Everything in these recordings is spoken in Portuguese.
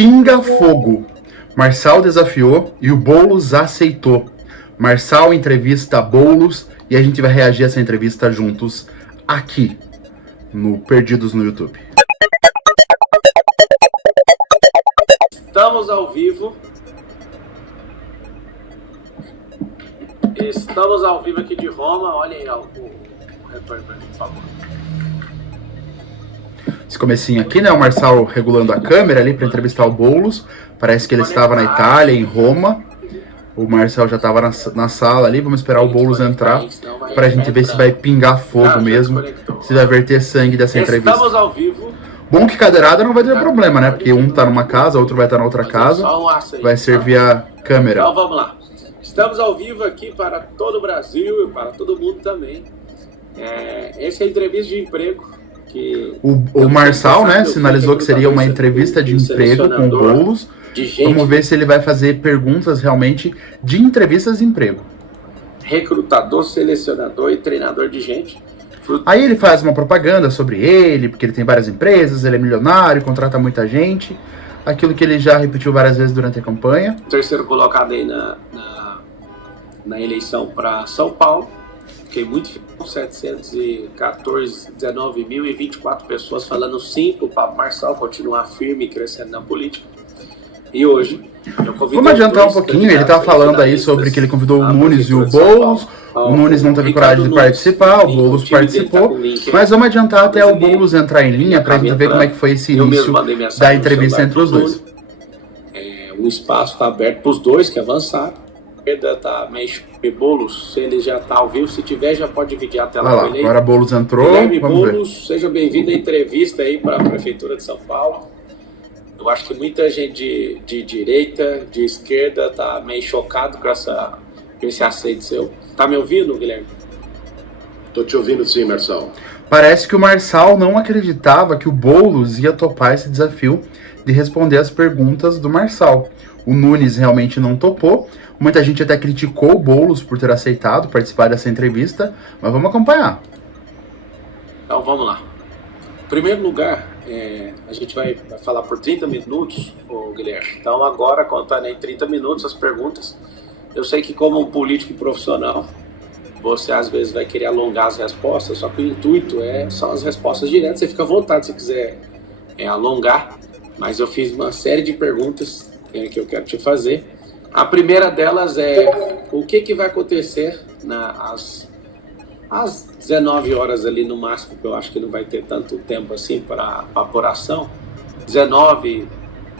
Pinga Fogo. Marçal desafiou e o Boulos aceitou. Marçal entrevista Boulos e a gente vai reagir a essa entrevista juntos aqui no Perdidos no YouTube. Estamos ao vivo. Estamos ao vivo aqui de Roma. Olhem o retorno para mim, por favor. Esse comecinho aqui, né? O Marçal regulando a câmera ali para entrevistar o Boulos. Parece que ele estava na Itália, em Roma. O Marçal já estava na sala ali. Vamos esperar o Boulos entrar para a gente ver se vai pingar fogo mesmo. Se vai verter sangue dessa entrevista. Estamos ao vivo. Bom que cadeirada não vai ter problema, né? Porque um tá numa casa, outro vai estar na outra casa. Vai servir a câmera. Então vamos lá. Estamos ao vivo aqui para todo o Brasil e para todo mundo também. Essa é a entrevista de emprego. O Marçal, né, sinalizou que seria uma entrevista de emprego com o Boulos. Vamos ver se ele vai fazer perguntas realmente de entrevistas de emprego. Recrutador, selecionador e treinador de gente. Aí ele faz uma propaganda sobre ele, porque ele tem várias empresas, ele é milionário, contrata muita gente. Aquilo que ele já repetiu várias vezes durante a campanha. Terceiro colocado aí na eleição para São Paulo. Fiquei muito feliz, 719.024 pessoas falando sim para o Pablo Marçal continuar firme e crescendo na política. E hoje, eu convidei. Vamos adiantar um pouquinho, ele está falando aí sobre que ele convidou o Nunes e o Boulos. O Nunes não teve coragem de participar, o Boulos participou. Mas vamos adiantar até o Boulos entrar em linha para a gente ver como é que foi esse início da entrevista entre os dois. O espaço está aberto para os dois que avançaram. Tá meio Boulos, se ele já está ao vivo, se tiver já pode dividir a tela. Olha lá, agora Boulos entrou. Guilherme Boulos, seja bem-vindo à entrevista aí para a Prefeitura de São Paulo. Eu acho que muita gente de direita, de esquerda, tá meio chocado com esse aceito seu. Tá me ouvindo, Guilherme? Tô te ouvindo sim, Marçal. Parece que o Marçal não acreditava que o Boulos ia topar esse desafio de responder as perguntas do Marçal. O Nunes realmente não topou. Muita gente até criticou o Boulos por ter aceitado participar dessa entrevista, mas vamos acompanhar. Então vamos lá. Em primeiro lugar, a gente vai falar por 30 minutos, Guilherme. Então agora, contando em 30 minutos as perguntas, eu sei que como um político profissional, você às vezes vai querer alongar as respostas, só que o intuito são as respostas diretas. Você fica à vontade se quiser alongar, mas eu fiz uma série de perguntas que eu quero te fazer. A primeira delas é o que vai acontecer às 19 horas ali no máximo, que eu acho que não vai ter tanto tempo assim para apuração. 19,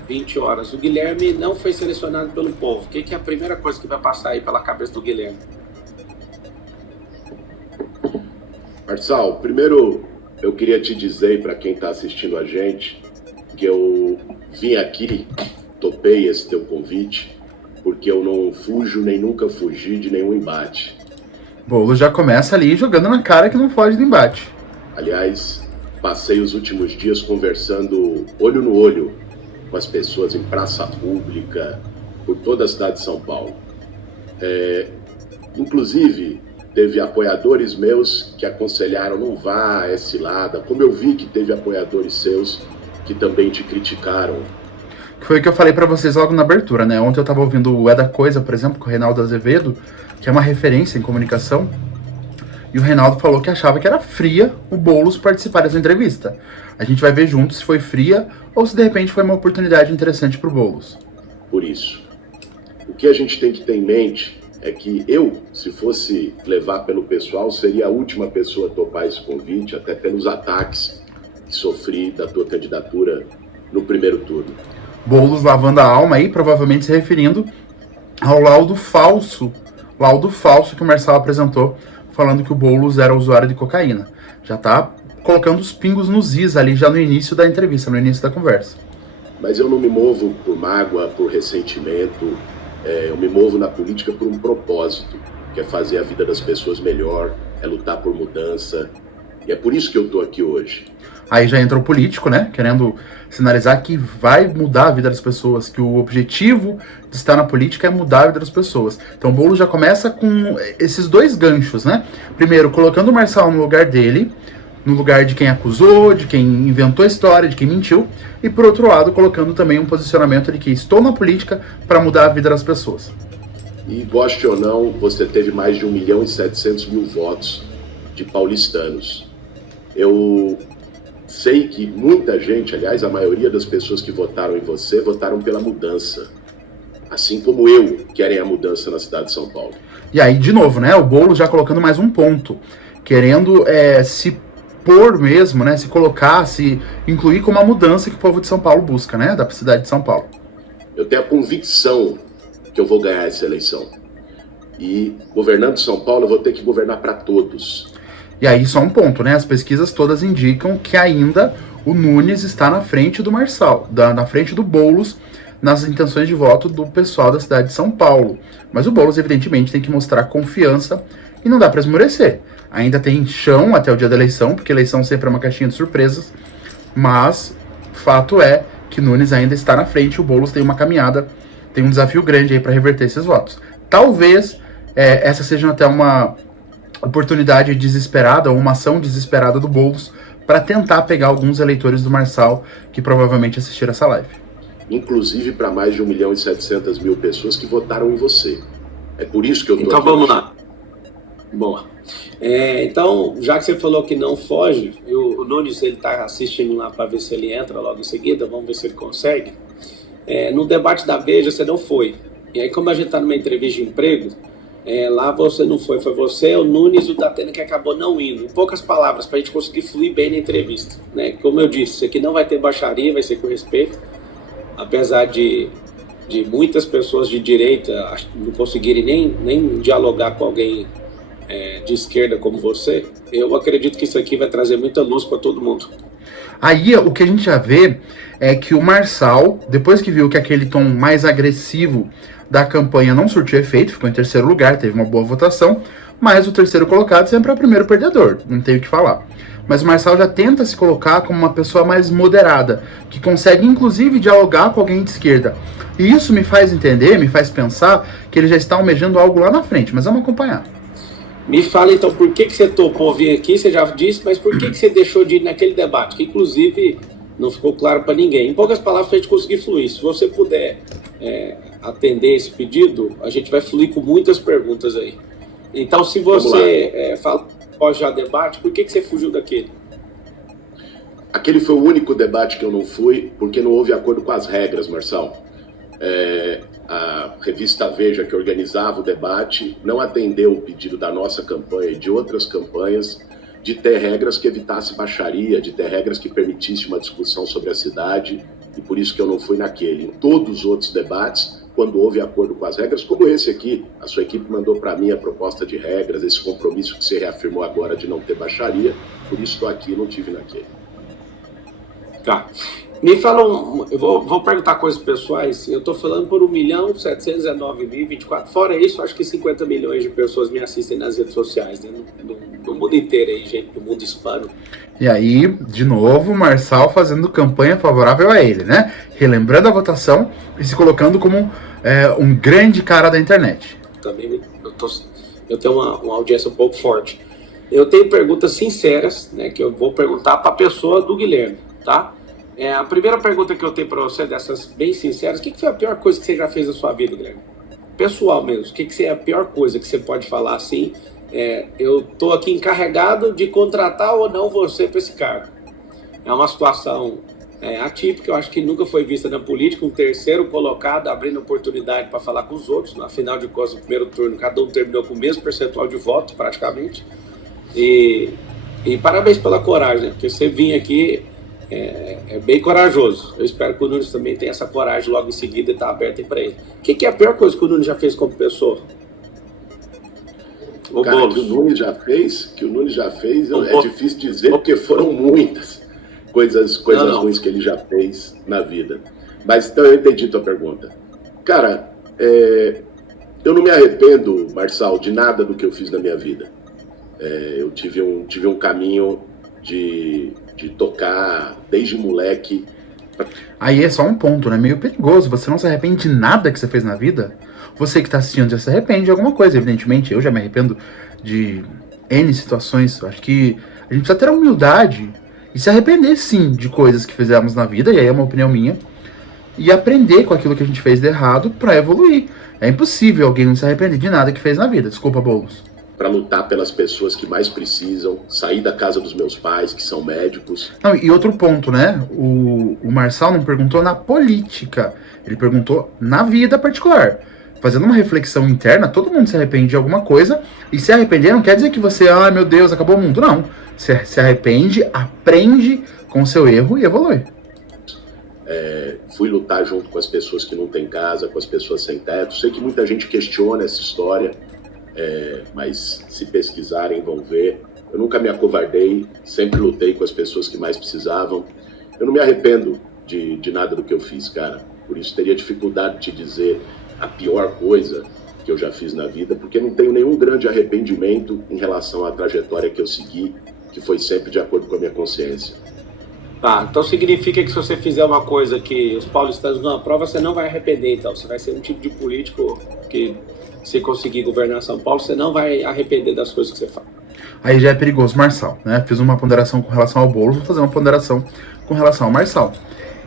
20 horas. O Guilherme não foi selecionado pelo povo. O que é a primeira coisa que vai passar aí pela cabeça do Guilherme? Marçal, primeiro eu queria te dizer para quem está assistindo a gente que eu vim aqui, topei esse teu convite, porque eu não fujo nem nunca fugi de nenhum embate. Boulos já começa ali jogando na cara que não foge do embate. Aliás, passei os últimos dias conversando olho no olho com as pessoas em praça pública, por toda a cidade de São Paulo. Inclusive, teve apoiadores meus que aconselharam não vá a essa cilada, como eu vi que teve apoiadores seus que também te criticaram. Foi o que eu falei pra vocês logo na abertura, né? Ontem eu tava ouvindo o É da Coisa, por exemplo, com o Reinaldo Azevedo, que é uma referência em comunicação, e o Reinaldo falou que achava que era fria o Boulos participar dessa entrevista. A gente vai ver juntos se foi fria ou se de repente foi uma oportunidade interessante pro Boulos. Por isso, o que a gente tem que ter em mente é que eu, se fosse levar pelo pessoal, seria a última pessoa a topar esse convite, até pelos ataques que sofri da tua candidatura no primeiro turno. Boulos lavando a alma aí, provavelmente se referindo ao laudo falso que o Marçal apresentou, falando que o Boulos era usuário de cocaína. Já tá colocando os pingos nos is ali, já no início da entrevista, no início da conversa. Mas eu não me movo por mágoa, por ressentimento, eu me movo na política por um propósito, que é fazer a vida das pessoas melhor, é lutar por mudança, e é por isso que eu tô aqui hoje. Aí já entra o político, né, querendo sinalizar que vai mudar a vida das pessoas, que o objetivo de estar na política é mudar a vida das pessoas. Então o Boulos já começa com esses dois ganchos, né? Primeiro, colocando o Marçal no lugar dele, no lugar de quem acusou, de quem inventou a história, de quem mentiu, e por outro lado colocando também um posicionamento de que estou na política para mudar a vida das pessoas. E goste ou não, você teve mais de 1.700.000 votos de paulistanos. Eu sei que muita gente, aliás, a maioria das pessoas que votaram em você, votaram pela mudança. Assim como eu, querem a mudança na cidade de São Paulo. E aí, de novo, né, o Boulos já colocando mais um ponto, querendo se pôr mesmo, né, se colocar, se incluir como a mudança que o povo de São Paulo busca, né, da cidade de São Paulo. Eu tenho a convicção que eu vou ganhar essa eleição. E governando São Paulo, eu vou ter que governar para todos. E aí, só um ponto, né, as pesquisas todas indicam que ainda o Nunes está na frente do Marçal, na frente do Boulos, nas intenções de voto do pessoal da cidade de São Paulo. Mas o Boulos, evidentemente, tem que mostrar confiança e não dá para esmorecer. Ainda tem chão até o dia da eleição, porque eleição sempre é uma caixinha de surpresas, mas fato é que Nunes ainda está na frente e o Boulos tem uma caminhada, tem um desafio grande aí para reverter esses votos. Talvez essa seja até uma oportunidade desesperada, ou uma ação desesperada do Boulos para tentar pegar alguns eleitores do Marçal que provavelmente assistiram essa live. Inclusive para mais de 1.700.000 pessoas que votaram em você. É por isso que eu estou Então aqui vamos hoje. lá. Boa. Então, já que você falou que não foge, o Nunes ele está assistindo lá para ver se ele entra logo em seguida, vamos ver se ele consegue. No debate da Veja você não foi. E aí, como a gente está numa entrevista de emprego, lá você não foi você, o Nunes e o Datena que acabou não indo. Em poucas palavras, para a gente conseguir fluir bem na entrevista. Né? Como eu disse, isso aqui não vai ter baixaria, vai ser com respeito. Apesar de muitas pessoas de direita não conseguirem nem dialogar com alguém de esquerda como você, eu acredito que isso aqui vai trazer muita luz para todo mundo. Aí o que a gente já vê é que o Marçal, depois que viu que aquele tom mais agressivo da campanha não surtiu efeito, ficou em terceiro lugar, teve uma boa votação, mas o terceiro colocado sempre é o primeiro perdedor, não tem o que falar. Mas o Marçal já tenta se colocar como uma pessoa mais moderada, que consegue inclusive dialogar com alguém de esquerda. E isso me faz entender, me faz pensar que ele já está almejando algo lá na frente, mas vamos acompanhar. Me fala então por que você topou vir aqui, você já disse, mas por que você deixou de ir naquele debate, que inclusive não ficou claro para ninguém. Em poucas palavras, para a gente conseguir fluir, se você puder atender esse pedido, a gente vai fluir com muitas perguntas aí. Então, se você fala pós já debate, por que você fugiu daquele? Aquele foi o único debate que eu não fui, porque não houve acordo com as regras, Marçal. A revista Veja, que organizava o debate, não atendeu o pedido da nossa campanha e de outras campanhas de ter regras que evitasse baixaria, de ter regras que permitisse uma discussão sobre a cidade, e por isso que eu não fui naquele. Em todos os outros debates, quando houve acordo com as regras, como esse aqui, a sua equipe mandou para mim a proposta de regras, esse compromisso que você reafirmou agora de não ter baixaria, por isso estou aqui e não tive naquele. Tá. Me fala, eu vou perguntar coisas pessoais, eu estou falando por 1.719.024, fora isso, acho que 50 milhões de pessoas me assistem nas redes sociais, né? No mundo inteiro aí, gente, no mundo hispano. E aí, de novo, o Marçal fazendo campanha favorável a ele, né? Relembrando a votação e se colocando como um grande cara da internet. Também eu tenho uma audiência um pouco forte. Eu tenho perguntas sinceras, né, que eu vou perguntar para a pessoa do Guilherme, tá? A primeira pergunta que eu tenho para você, dessas bem sinceras, o que foi a pior coisa que você já fez na sua vida, Guilherme? Pessoal mesmo, o que é a pior coisa que você pode falar assim? Eu estou aqui encarregado de contratar ou não você para esse cargo. É uma situação atípica, eu acho que nunca foi vista na política, um terceiro colocado abrindo oportunidade para falar com os outros. No final de contas, no primeiro turno, cada um terminou com o mesmo percentual de voto, praticamente. E parabéns pela coragem, né? Porque você vir aqui é bem corajoso. Eu espero que o Nunes também tenha essa coragem logo em seguida e está aberto aí para ele. O que é a pior coisa que o Nunes já fez como pessoa? Cara, que o Nunes já fez, é difícil dizer, porque foram muitas coisas ruins que ele já fez na vida. Mas então eu entendi tua pergunta. Cara, eu não me arrependo, Marçal, de nada do que eu fiz na minha vida. Eu tive um caminho de tocar desde moleque. Aí é só um ponto, né? Meio perigoso. Você não se arrepende de nada que você fez na vida? Você que está assistindo já se arrepende de alguma coisa, evidentemente. Eu já me arrependo de N situações. Eu acho que A gente precisa ter a humildade e se arrepender, sim, de coisas que fizemos na vida, e aí é uma opinião minha, e aprender com aquilo que a gente fez de errado pra evoluir. É impossível alguém não se arrepender de nada que fez na vida. Desculpa, Boulos. Para lutar pelas pessoas que mais precisam, sair da casa dos meus pais, que são médicos. Não, e outro ponto, né? O Marçal não perguntou na política, ele perguntou na vida particular. Fazendo uma reflexão interna, todo mundo se arrepende de alguma coisa, e se arrepender não quer dizer que você, ai meu Deus, acabou o mundo. Não. Se arrepende, aprende com o seu erro e evolui. Fui lutar junto com as pessoas que não têm casa, com as pessoas sem teto. Sei que muita gente questiona essa história, mas se pesquisarem vão ver. Eu nunca me acovardei, sempre lutei com as pessoas que mais precisavam. Eu não me arrependo de nada do que eu fiz, cara. Por isso teria dificuldade de te dizer a pior coisa que eu já fiz na vida, porque não tenho nenhum grande arrependimento em relação à trajetória que eu segui, que foi sempre de acordo com a minha consciência. Tá, então significa que se você fizer uma coisa que os paulistanos não aprovam, você não vai arrepender, então. Você vai ser um tipo de político que, se conseguir governar São Paulo, você não vai arrepender das coisas que você faz. Aí já é perigoso, Marçal, né? Fiz uma ponderação com relação ao Boulos, vou fazer uma ponderação com relação ao Marçal.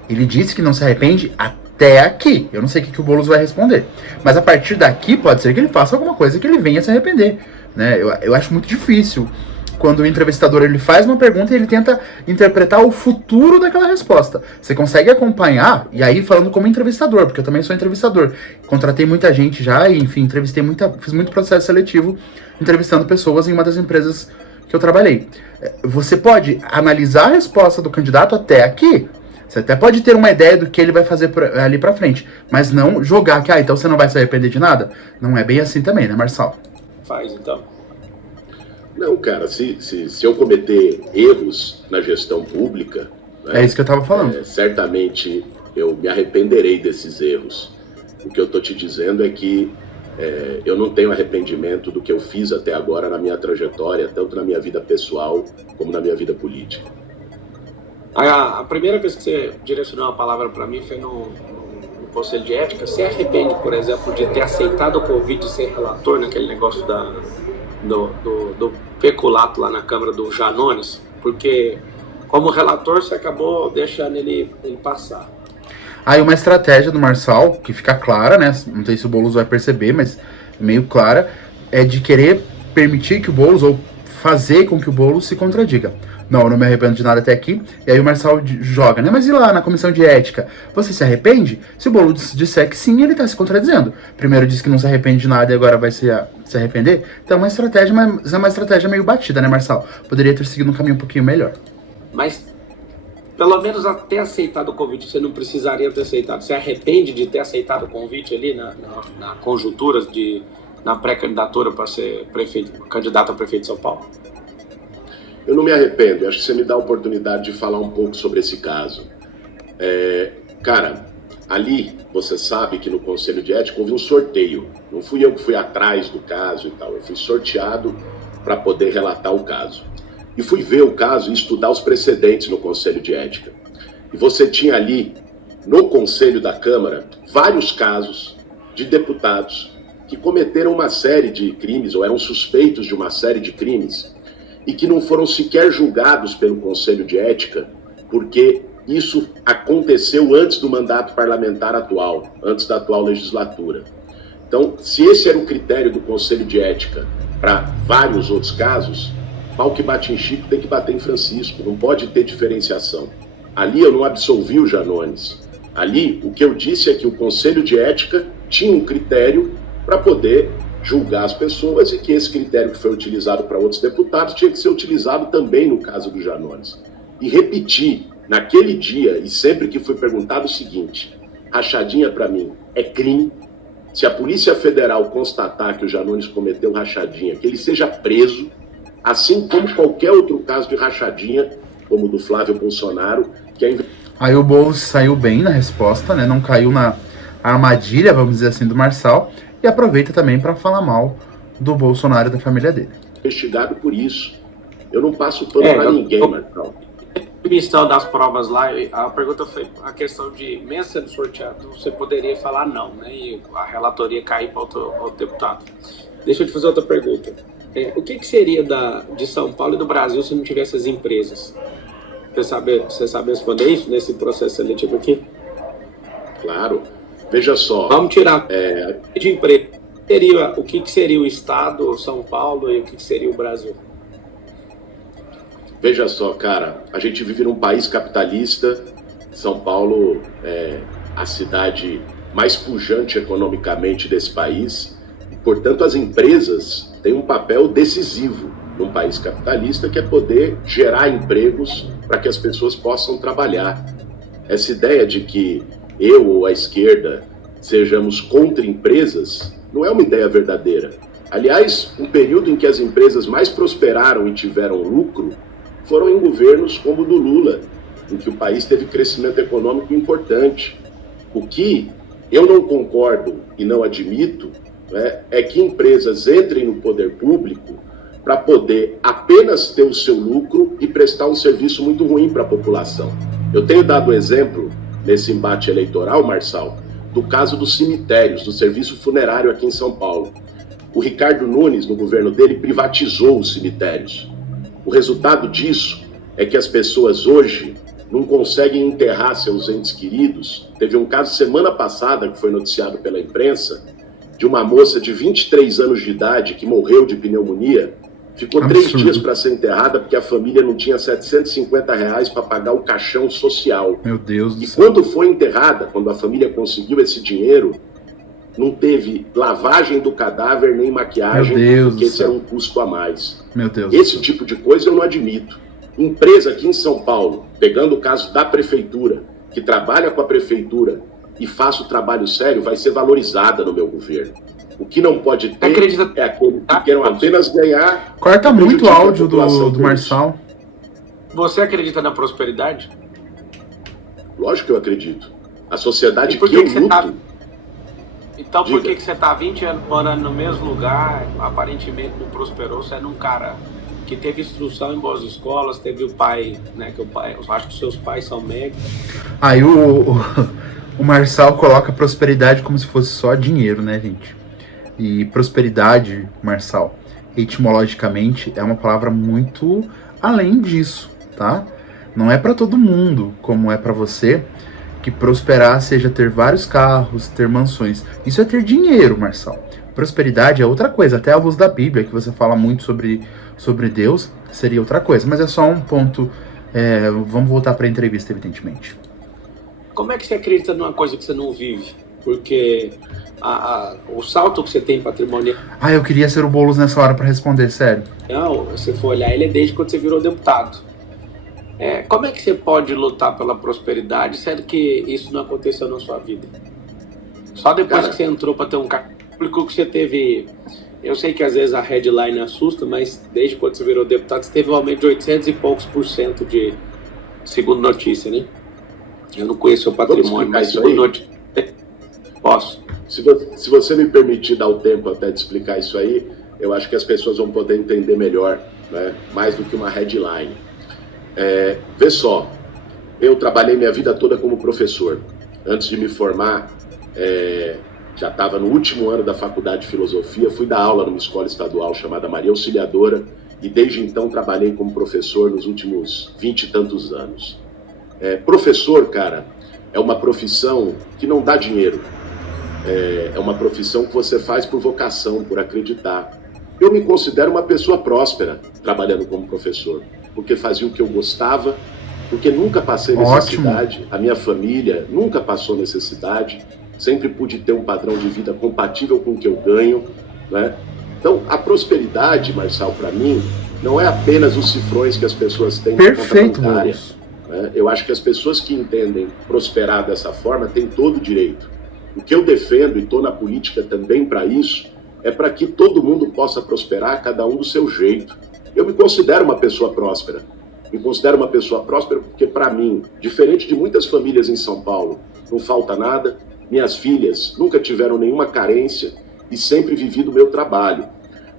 Ele disse que não se arrepende até aqui. Eu não sei o que o Boulos vai responder. Mas a partir daqui pode ser que ele faça alguma coisa que ele venha se arrepender, né? Eu acho muito difícil quando o entrevistador ele faz uma pergunta e ele tenta interpretar o futuro daquela resposta. Você consegue acompanhar, e aí falando como entrevistador, porque eu também sou entrevistador. Contratei muita gente já e, enfim, fiz muito processo seletivo entrevistando pessoas em uma das empresas que eu trabalhei. Você pode analisar a resposta do candidato até aqui. Você até pode ter uma ideia do que ele vai fazer ali pra frente, mas não jogar que, então você não vai se arrepender de nada. Não é bem assim também, né, Marçal? Faz, então. Não, cara, se eu cometer erros na gestão pública... Né, é isso que eu tava falando. Certamente eu me arrependerei desses erros. O que eu tô te dizendo é que eu não tenho arrependimento do que eu fiz até agora na minha trajetória, tanto na minha vida pessoal como na minha vida política. A primeira vez que você direcionou uma palavra para mim foi no Conselho de Ética. Você arrepende, por exemplo, de ter aceitado o convite de ser relator naquele negócio do peculato lá na Câmara do Janones? Porque, como relator, você acabou deixando ele passar. Aí uma estratégia do Marçal, que fica clara, né? Não sei se o Boulos vai perceber, mas meio clara, é de querer permitir que o Boulos, ou fazer com que o Boulos se contradiga. Não, eu não me arrependo de nada até aqui. E aí o Marçal joga, né? Mas e lá na comissão de ética? Você se arrepende? Se o Boulos disser que sim, ele tá se contradizendo. Primeiro disse que não se arrepende de nada e agora vai se arrepender. Então é uma estratégia, mas é uma estratégia meio batida, né, Marçal? Poderia ter seguido um caminho um pouquinho melhor. Mas, pelo menos até aceitado o convite, você não precisaria ter aceitado. Você arrepende de ter aceitado o convite ali na conjuntura, na pré-candidatura para ser candidato a prefeito de São Paulo? Eu não me arrependo, acho que você me dá a oportunidade de falar um pouco sobre esse caso. Cara, ali você sabe que no Conselho de Ética houve um sorteio. Não fui eu que fui atrás do caso e tal, eu fui sorteado para poder relatar o caso. E fui ver o caso e estudar os precedentes no Conselho de Ética. E você tinha ali, no Conselho da Câmara, vários casos de deputados que cometeram uma série de crimes, ou eram suspeitos de uma série de crimes, e que não foram sequer julgados pelo Conselho de Ética, porque isso aconteceu antes do mandato parlamentar atual, antes da atual legislatura. Então, se esse era o critério do Conselho de Ética para vários outros casos, pau que bate em Chico tem que bater em Francisco, não pode ter diferenciação. Ali eu não absolvi o Janones. Ali, o que eu disse é que o Conselho de Ética tinha um critério para poder julgar as pessoas e que esse critério que foi utilizado para outros deputados tinha que ser utilizado também no caso do Janones. E repetir, naquele dia e sempre que foi perguntado o seguinte: rachadinha para mim é crime? Se a Polícia Federal constatar que o Janones cometeu rachadinha, que ele seja preso, assim como qualquer outro caso de rachadinha, como o do Flávio Bolsonaro, que é... Aí o Boulos saiu bem na resposta, né? Não caiu na armadilha, vamos dizer assim, do Marçal. E aproveita também para falar mal do Bolsonaro e da família dele. Investigado por isso. Eu não passo pano para ninguém, Marcão. A questão das provas lá, a pergunta foi a questão de, mesmo sendo sorteado, você poderia falar não, né? E a relatoria cair para outro deputado. Deixa eu te fazer outra pergunta. o que seria de São Paulo e do Brasil se não tivesse as empresas? Você sabe responder isso nesse processo seletivo aqui? Claro. Veja só. Vamos tirar de emprego. O que seria o Estado, São Paulo, e o que seria o Brasil? Veja só, cara, a gente vive num país capitalista. São Paulo é a cidade mais pujante economicamente desse país. Portanto, as empresas têm um papel decisivo num país capitalista, que é poder gerar empregos para que as pessoas possam trabalhar. Essa ideia de que eu ou a esquerda sejamos contra empresas não é uma ideia verdadeira. Aliás, um período em que as empresas mais prosperaram e tiveram lucro foram em governos como o do Lula, em que o país teve crescimento econômico importante. O que eu não concordo e não admito, né, é que empresas entrem no poder público para poder apenas ter o seu lucro e prestar um serviço muito ruim para a população. Eu tenho dado exemplo nesse embate eleitoral, Marçal, do caso dos cemitérios, do serviço funerário aqui em São Paulo. O Ricardo Nunes, no governo dele, privatizou os cemitérios. O resultado disso é que as pessoas hoje não conseguem enterrar seus entes queridos. Teve um caso semana passada, que foi noticiado pela imprensa, de uma moça de 23 anos de idade que morreu de pneumonia. Ficou 3 dias para ser enterrada porque a família não tinha R$750 para pagar o caixão social. Meu Deus do E céu. quando foi enterrada, quando a família conseguiu esse dinheiro, não teve lavagem do cadáver nem maquiagem, Meu Deus porque do esse céu. era um custo a mais. Meu Deus. Esse tipo de coisa eu não admito. Empresa aqui em São Paulo, pegando o caso da prefeitura, que trabalha com a prefeitura e faça o trabalho sério, vai ser valorizada no meu governo. O que não pode ter é aquele que queiram apenas ganhar. Corta muito o áudio do Marçal. Você acredita na prosperidade? Lógico que eu acredito. A sociedade por que eu você luto... Então por que você está 20 anos morando no mesmo lugar, aparentemente não prosperou? Você é um cara que teve instrução em boas escolas, teve o pai, né, eu acho que seus pais são médicos. Aí o Marçal coloca prosperidade como se fosse só dinheiro, né, gente? E prosperidade, Marçal, etimologicamente, é uma palavra muito além disso, tá? Não é para todo mundo, como é para você, que prosperar seja ter vários carros, ter mansões. Isso é ter dinheiro, Marçal. Prosperidade é outra coisa, até à luz da Bíblia, que você fala muito sobre Deus, seria outra coisa. Mas é só um ponto, vamos voltar para a entrevista, evidentemente. Como é que você acredita numa coisa que você não vive? Porque o salto que você tem patrimonial... Eu queria ser o Boulos nessa hora para responder, sério. Não, se você for olhar, ele é desde quando você virou deputado. Como é que você pode lutar pela prosperidade, sendo que isso não aconteceu na sua vida? Só depois que você entrou para ter um cargo público que você teve... Eu sei que às vezes a headline assusta, mas desde quando você virou deputado, você teve um aumento de 800 e poucos % de... Segundo notícia, né? Eu não conheço o patrimônio, mas segundo notícia... Posso? Se você me permitir dar o tempo até de explicar isso aí, eu acho que as pessoas vão poder entender melhor, né? Mais do que uma headline. Vê só, eu trabalhei minha vida toda como professor. Antes de me formar, já estava no último ano da faculdade de filosofia, fui dar aula numa escola estadual chamada Maria Auxiliadora, e desde então trabalhei como professor nos últimos 20 e tantos anos. Professor, cara, é uma profissão que não dá dinheiro. É uma profissão que você faz por vocação, por acreditar. Eu me considero uma pessoa próspera trabalhando como professor, porque fazia o que eu gostava, porque nunca passei necessidade. Ótimo. A minha família nunca passou necessidade, sempre pude ter um padrão de vida compatível com o que eu ganho, né? Então, a prosperidade, Marçal, para mim, não é apenas os cifrões que as pessoas têm na conta bancária. Né? Eu acho que as pessoas que entendem prosperar dessa forma têm todo o direito. O que eu defendo, e estou na política também para isso, é para que todo mundo possa prosperar, cada um do seu jeito. Eu me considero uma pessoa próspera. Me considero uma pessoa próspera porque, para mim, diferente de muitas famílias em São Paulo, não falta nada. Minhas filhas nunca tiveram nenhuma carência e sempre vivi do meu trabalho.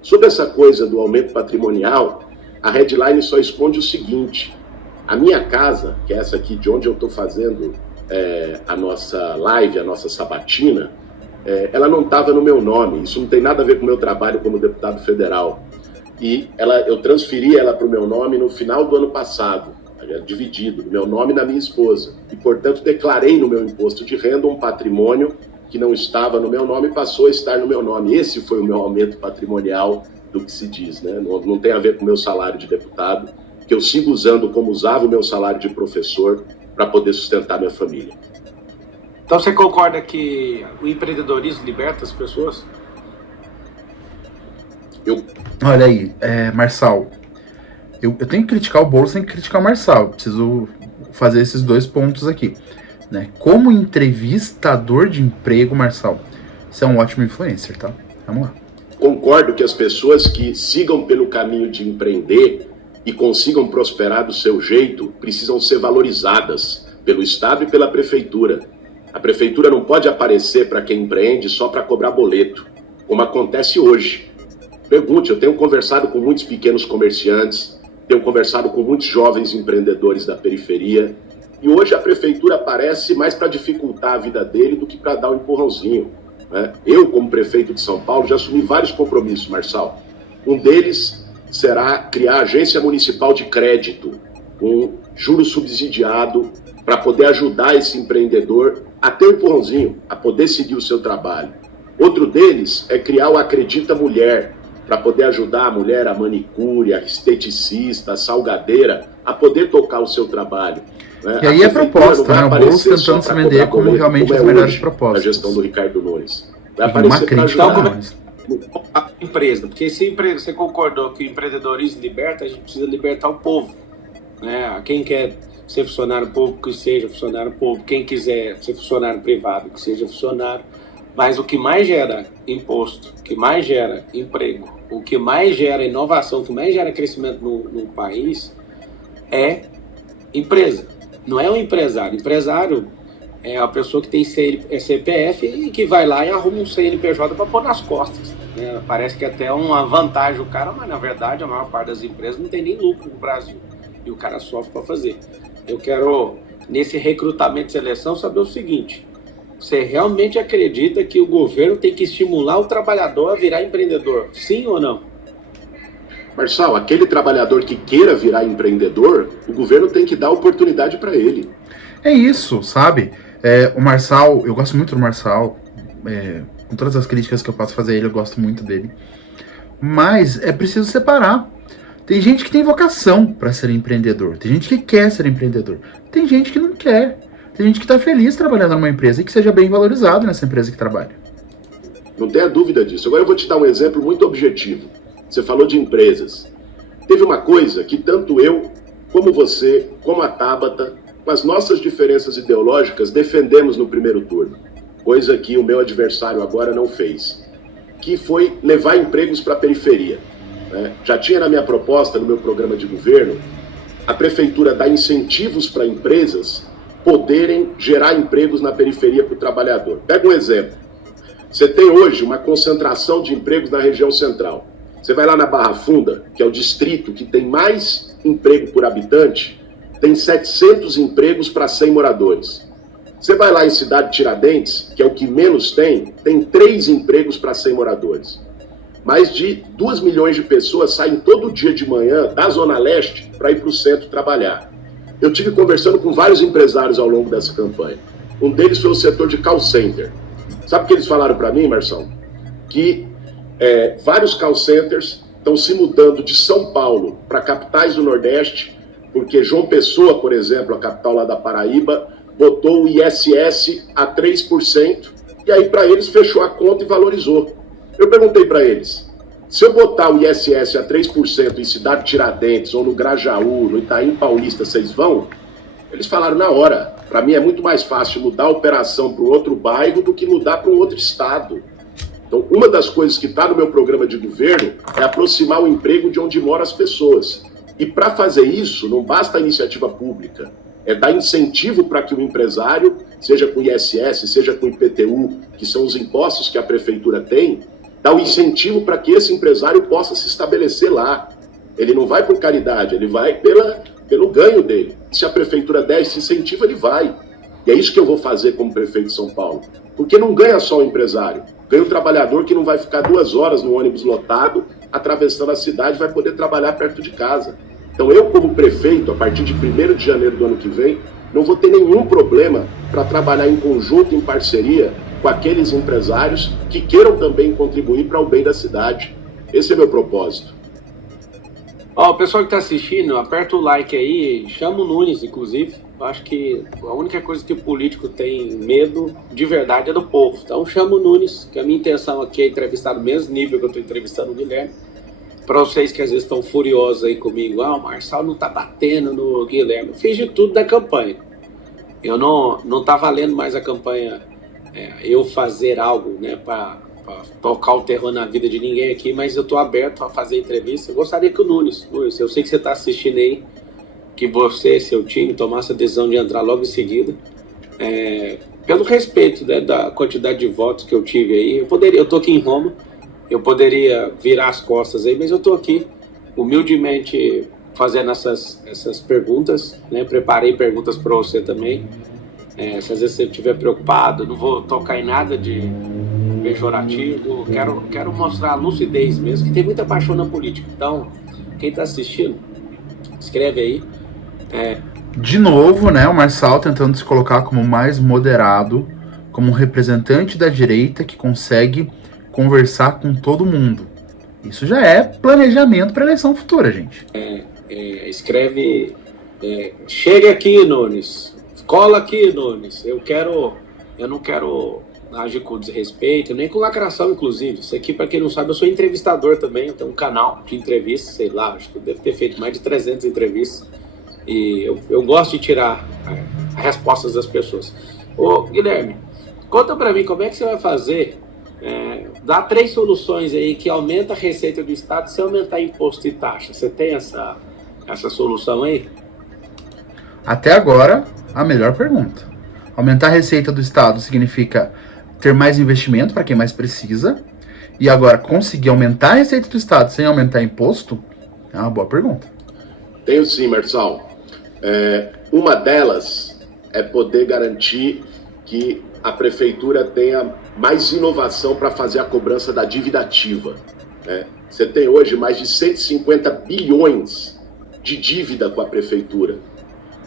Sobre essa coisa do aumento patrimonial, a headline só esconde o seguinte: a minha casa, que é essa aqui de onde eu estou fazendo a nossa live, a nossa sabatina, ela não estava no meu nome. Isso não tem nada a ver com o meu trabalho como deputado federal. e eu transferi ela para o meu nome no final do ano passado, dividido, do meu nome e na minha esposa. E, portanto, declarei no meu imposto de renda um patrimônio que não estava no meu nome e passou a estar no meu nome. Esse foi o meu aumento patrimonial do que se diz, né? Não tem a ver com o meu salário de deputado, que eu sigo usando como usava o meu salário de professor para poder sustentar minha família. Então você concorda que o empreendedorismo liberta as pessoas? Olha aí, Marçal, eu tenho que criticar o Boulos, tenho que criticar o Marçal. Eu preciso fazer esses dois pontos aqui, né? Como entrevistador de emprego, Marçal, você é um ótimo influencer, tá? Vamos lá. Concordo que as pessoas que sigam pelo caminho de empreender e consigam prosperar do seu jeito precisam ser valorizadas pelo Estado e pela Prefeitura. A Prefeitura não pode aparecer para quem empreende só para cobrar boleto, como acontece hoje. Pergunte, eu tenho conversado com muitos pequenos comerciantes, tenho conversado com muitos jovens empreendedores da periferia, e hoje a Prefeitura aparece mais para dificultar a vida dele do que para dar um empurrãozinho, né? Eu, como prefeito de São Paulo, já assumi vários compromissos, Marçal. Um deles será criar a Agência Municipal de Crédito, com juro subsidiado, para poder ajudar esse empreendedor a ter um empurrãozinho, a poder seguir o seu trabalho. Outro deles é criar o Acredita Mulher, para poder ajudar a mulher, a manicure, a esteticista, a salgadeira, a poder tocar o seu trabalho, né? E aí é proposta, né? O Boulos tentando se vender como realmente as melhores propostas. A gestão do Ricardo Nunes. Vai Uma aparecer para crítica, ajudar. A empresa, porque se você concordou que o empreendedorismo liberta, a gente precisa libertar o povo, né? Quem quer ser funcionário público, que seja funcionário público. Quem quiser ser funcionário privado, que seja funcionário. Mas o que mais gera imposto, o que mais gera emprego, o que mais gera inovação, o que mais gera crescimento no país é empresa. Não é o empresário. Empresário é a pessoa que tem CPF e que vai lá e arruma um CNPJ para pôr nas costas, né? Parece que até é uma vantagem o cara, mas na verdade a maior parte das empresas não tem nem lucro no Brasil. E o cara sofre para fazer. Eu quero, nesse recrutamento e seleção, saber o seguinte: você realmente acredita que o governo tem que estimular o trabalhador a virar empreendedor? Sim ou não? Marçal, aquele trabalhador que queira virar empreendedor, o governo tem que dar oportunidade para ele. É isso, sabe? O Marçal, eu gosto muito do Marçal, com todas as críticas que eu posso fazer a ele, eu gosto muito dele. Mas é preciso separar. Tem gente que tem vocação para ser empreendedor, tem gente que quer ser empreendedor, tem gente que não quer. Tem gente que está feliz trabalhando numa empresa e que seja bem valorizado nessa empresa que trabalha. Não tenha dúvida disso. Agora eu vou te dar um exemplo muito objetivo. Você falou de empresas. Teve uma coisa que tanto eu, como você, como a Tabata, com as nossas diferenças ideológicas, defendemos no primeiro turno. Coisa que o meu adversário agora não fez. Que foi levar empregos para a periferia, né? Já tinha na minha proposta, no meu programa de governo, a prefeitura dar incentivos para empresas poderem gerar empregos na periferia para o trabalhador. Pega um exemplo. Você tem hoje uma concentração de empregos na região central. Você vai lá na Barra Funda, que é o distrito que tem mais emprego por habitante, tem 700 empregos para 100 moradores. Você vai lá em Cidade Tiradentes, que é o que menos tem 3 empregos para 100 moradores. Mais de 2 milhões de pessoas saem todo dia de manhã da Zona Leste para ir para o centro trabalhar. Eu tive conversando com vários empresários ao longo dessa campanha. Um deles foi o setor de call center. Sabe o que eles falaram para mim, Marção? Que vários call centers estão se mudando de São Paulo para capitais do Nordeste, porque João Pessoa, por exemplo, a capital lá da Paraíba, botou o ISS a 3%, e aí para eles fechou a conta e valorizou. Eu perguntei para eles, se eu botar o ISS a 3% em Cidade Tiradentes, ou no Grajaú, no Itaim Paulista, vocês vão? Eles falaram na hora. Para mim é muito mais fácil mudar a operação para um outro bairro do que mudar para um outro estado. Então, uma das coisas que está no meu programa de governo é aproximar o emprego de onde moram as pessoas. E para fazer isso, não basta a iniciativa pública. É dar incentivo para que o empresário, seja com ISS, seja com IPTU, que são os impostos que a prefeitura tem, dá o incentivo para que esse empresário possa se estabelecer lá. Ele não vai por caridade, ele vai pelo ganho dele. Se a prefeitura der esse incentivo, ele vai. E é isso que eu vou fazer como prefeito de São Paulo. Porque não ganha só o empresário, ganha o trabalhador que não vai ficar 2 horas no ônibus lotado, atravessando a cidade, vai poder trabalhar perto de casa. Então eu, como prefeito, a partir de 1º de janeiro do ano que vem, não vou ter nenhum problema para trabalhar em conjunto, em parceria com aqueles empresários que queiram também contribuir para o bem da cidade. Esse é meu propósito. Ó, o pessoal que está assistindo, aperta o like aí, chama o Nunes, inclusive. Eu acho que a única coisa que o político tem medo de verdade é do povo. Então chama o Nunes, que a minha intenção aqui é entrevistar no mesmo nível que eu estou entrevistando o Guilherme. Para vocês que às vezes estão furiosos aí comigo, o Marçal não está batendo no Guilherme. Eu fiz de tudo da campanha. Eu não tá valendo mais a campanha, eu fazer algo, né, para tocar o terror na vida de ninguém aqui, mas eu estou aberto a fazer entrevista. Eu gostaria que o Nunes, eu sei que você está assistindo aí, que você, seu time, tomasse a decisão de entrar logo em seguida, pelo respeito, né, da quantidade de votos que eu tive aí. Eu estou aqui em Roma, eu poderia virar as costas aí, mas eu estou aqui, humildemente, fazendo essas perguntas, né? Preparei perguntas para você também. Se às vezes você estiver preocupado, não vou tocar em nada de pejorativo, quero mostrar a lucidez mesmo, que tem muita paixão na política. Então, quem está assistindo, escreve aí. De novo, né, o Marçal tentando se colocar como mais moderado, como um representante da direita que consegue conversar com todo mundo. Isso já é planejamento para a eleição futura, gente. Escreve, chega aqui, Nunes, cola aqui, Nunes. Eu não quero agir com desrespeito, nem com lacração, inclusive. Isso aqui, para quem não sabe, eu sou entrevistador também, eu tenho um canal de entrevistas, sei lá, acho que eu devo ter feito mais de 300 entrevistas. E eu gosto de tirar as respostas das pessoas. Ô, Guilherme, conta para mim como é que você vai fazer, dá 3 soluções aí que aumenta a receita do Estado sem aumentar imposto e taxa. Você tem essa solução aí? Até agora, a melhor pergunta. Aumentar a receita do Estado significa ter mais investimento para quem mais precisa. E agora, conseguir aumentar a receita do Estado sem aumentar imposto? É uma boa pergunta. Tenho sim, Marçal. Uma delas é poder garantir que a prefeitura tenha mais inovação para fazer a cobrança da dívida ativa, né? Você tem hoje mais de 150 bilhões de dívida com a prefeitura.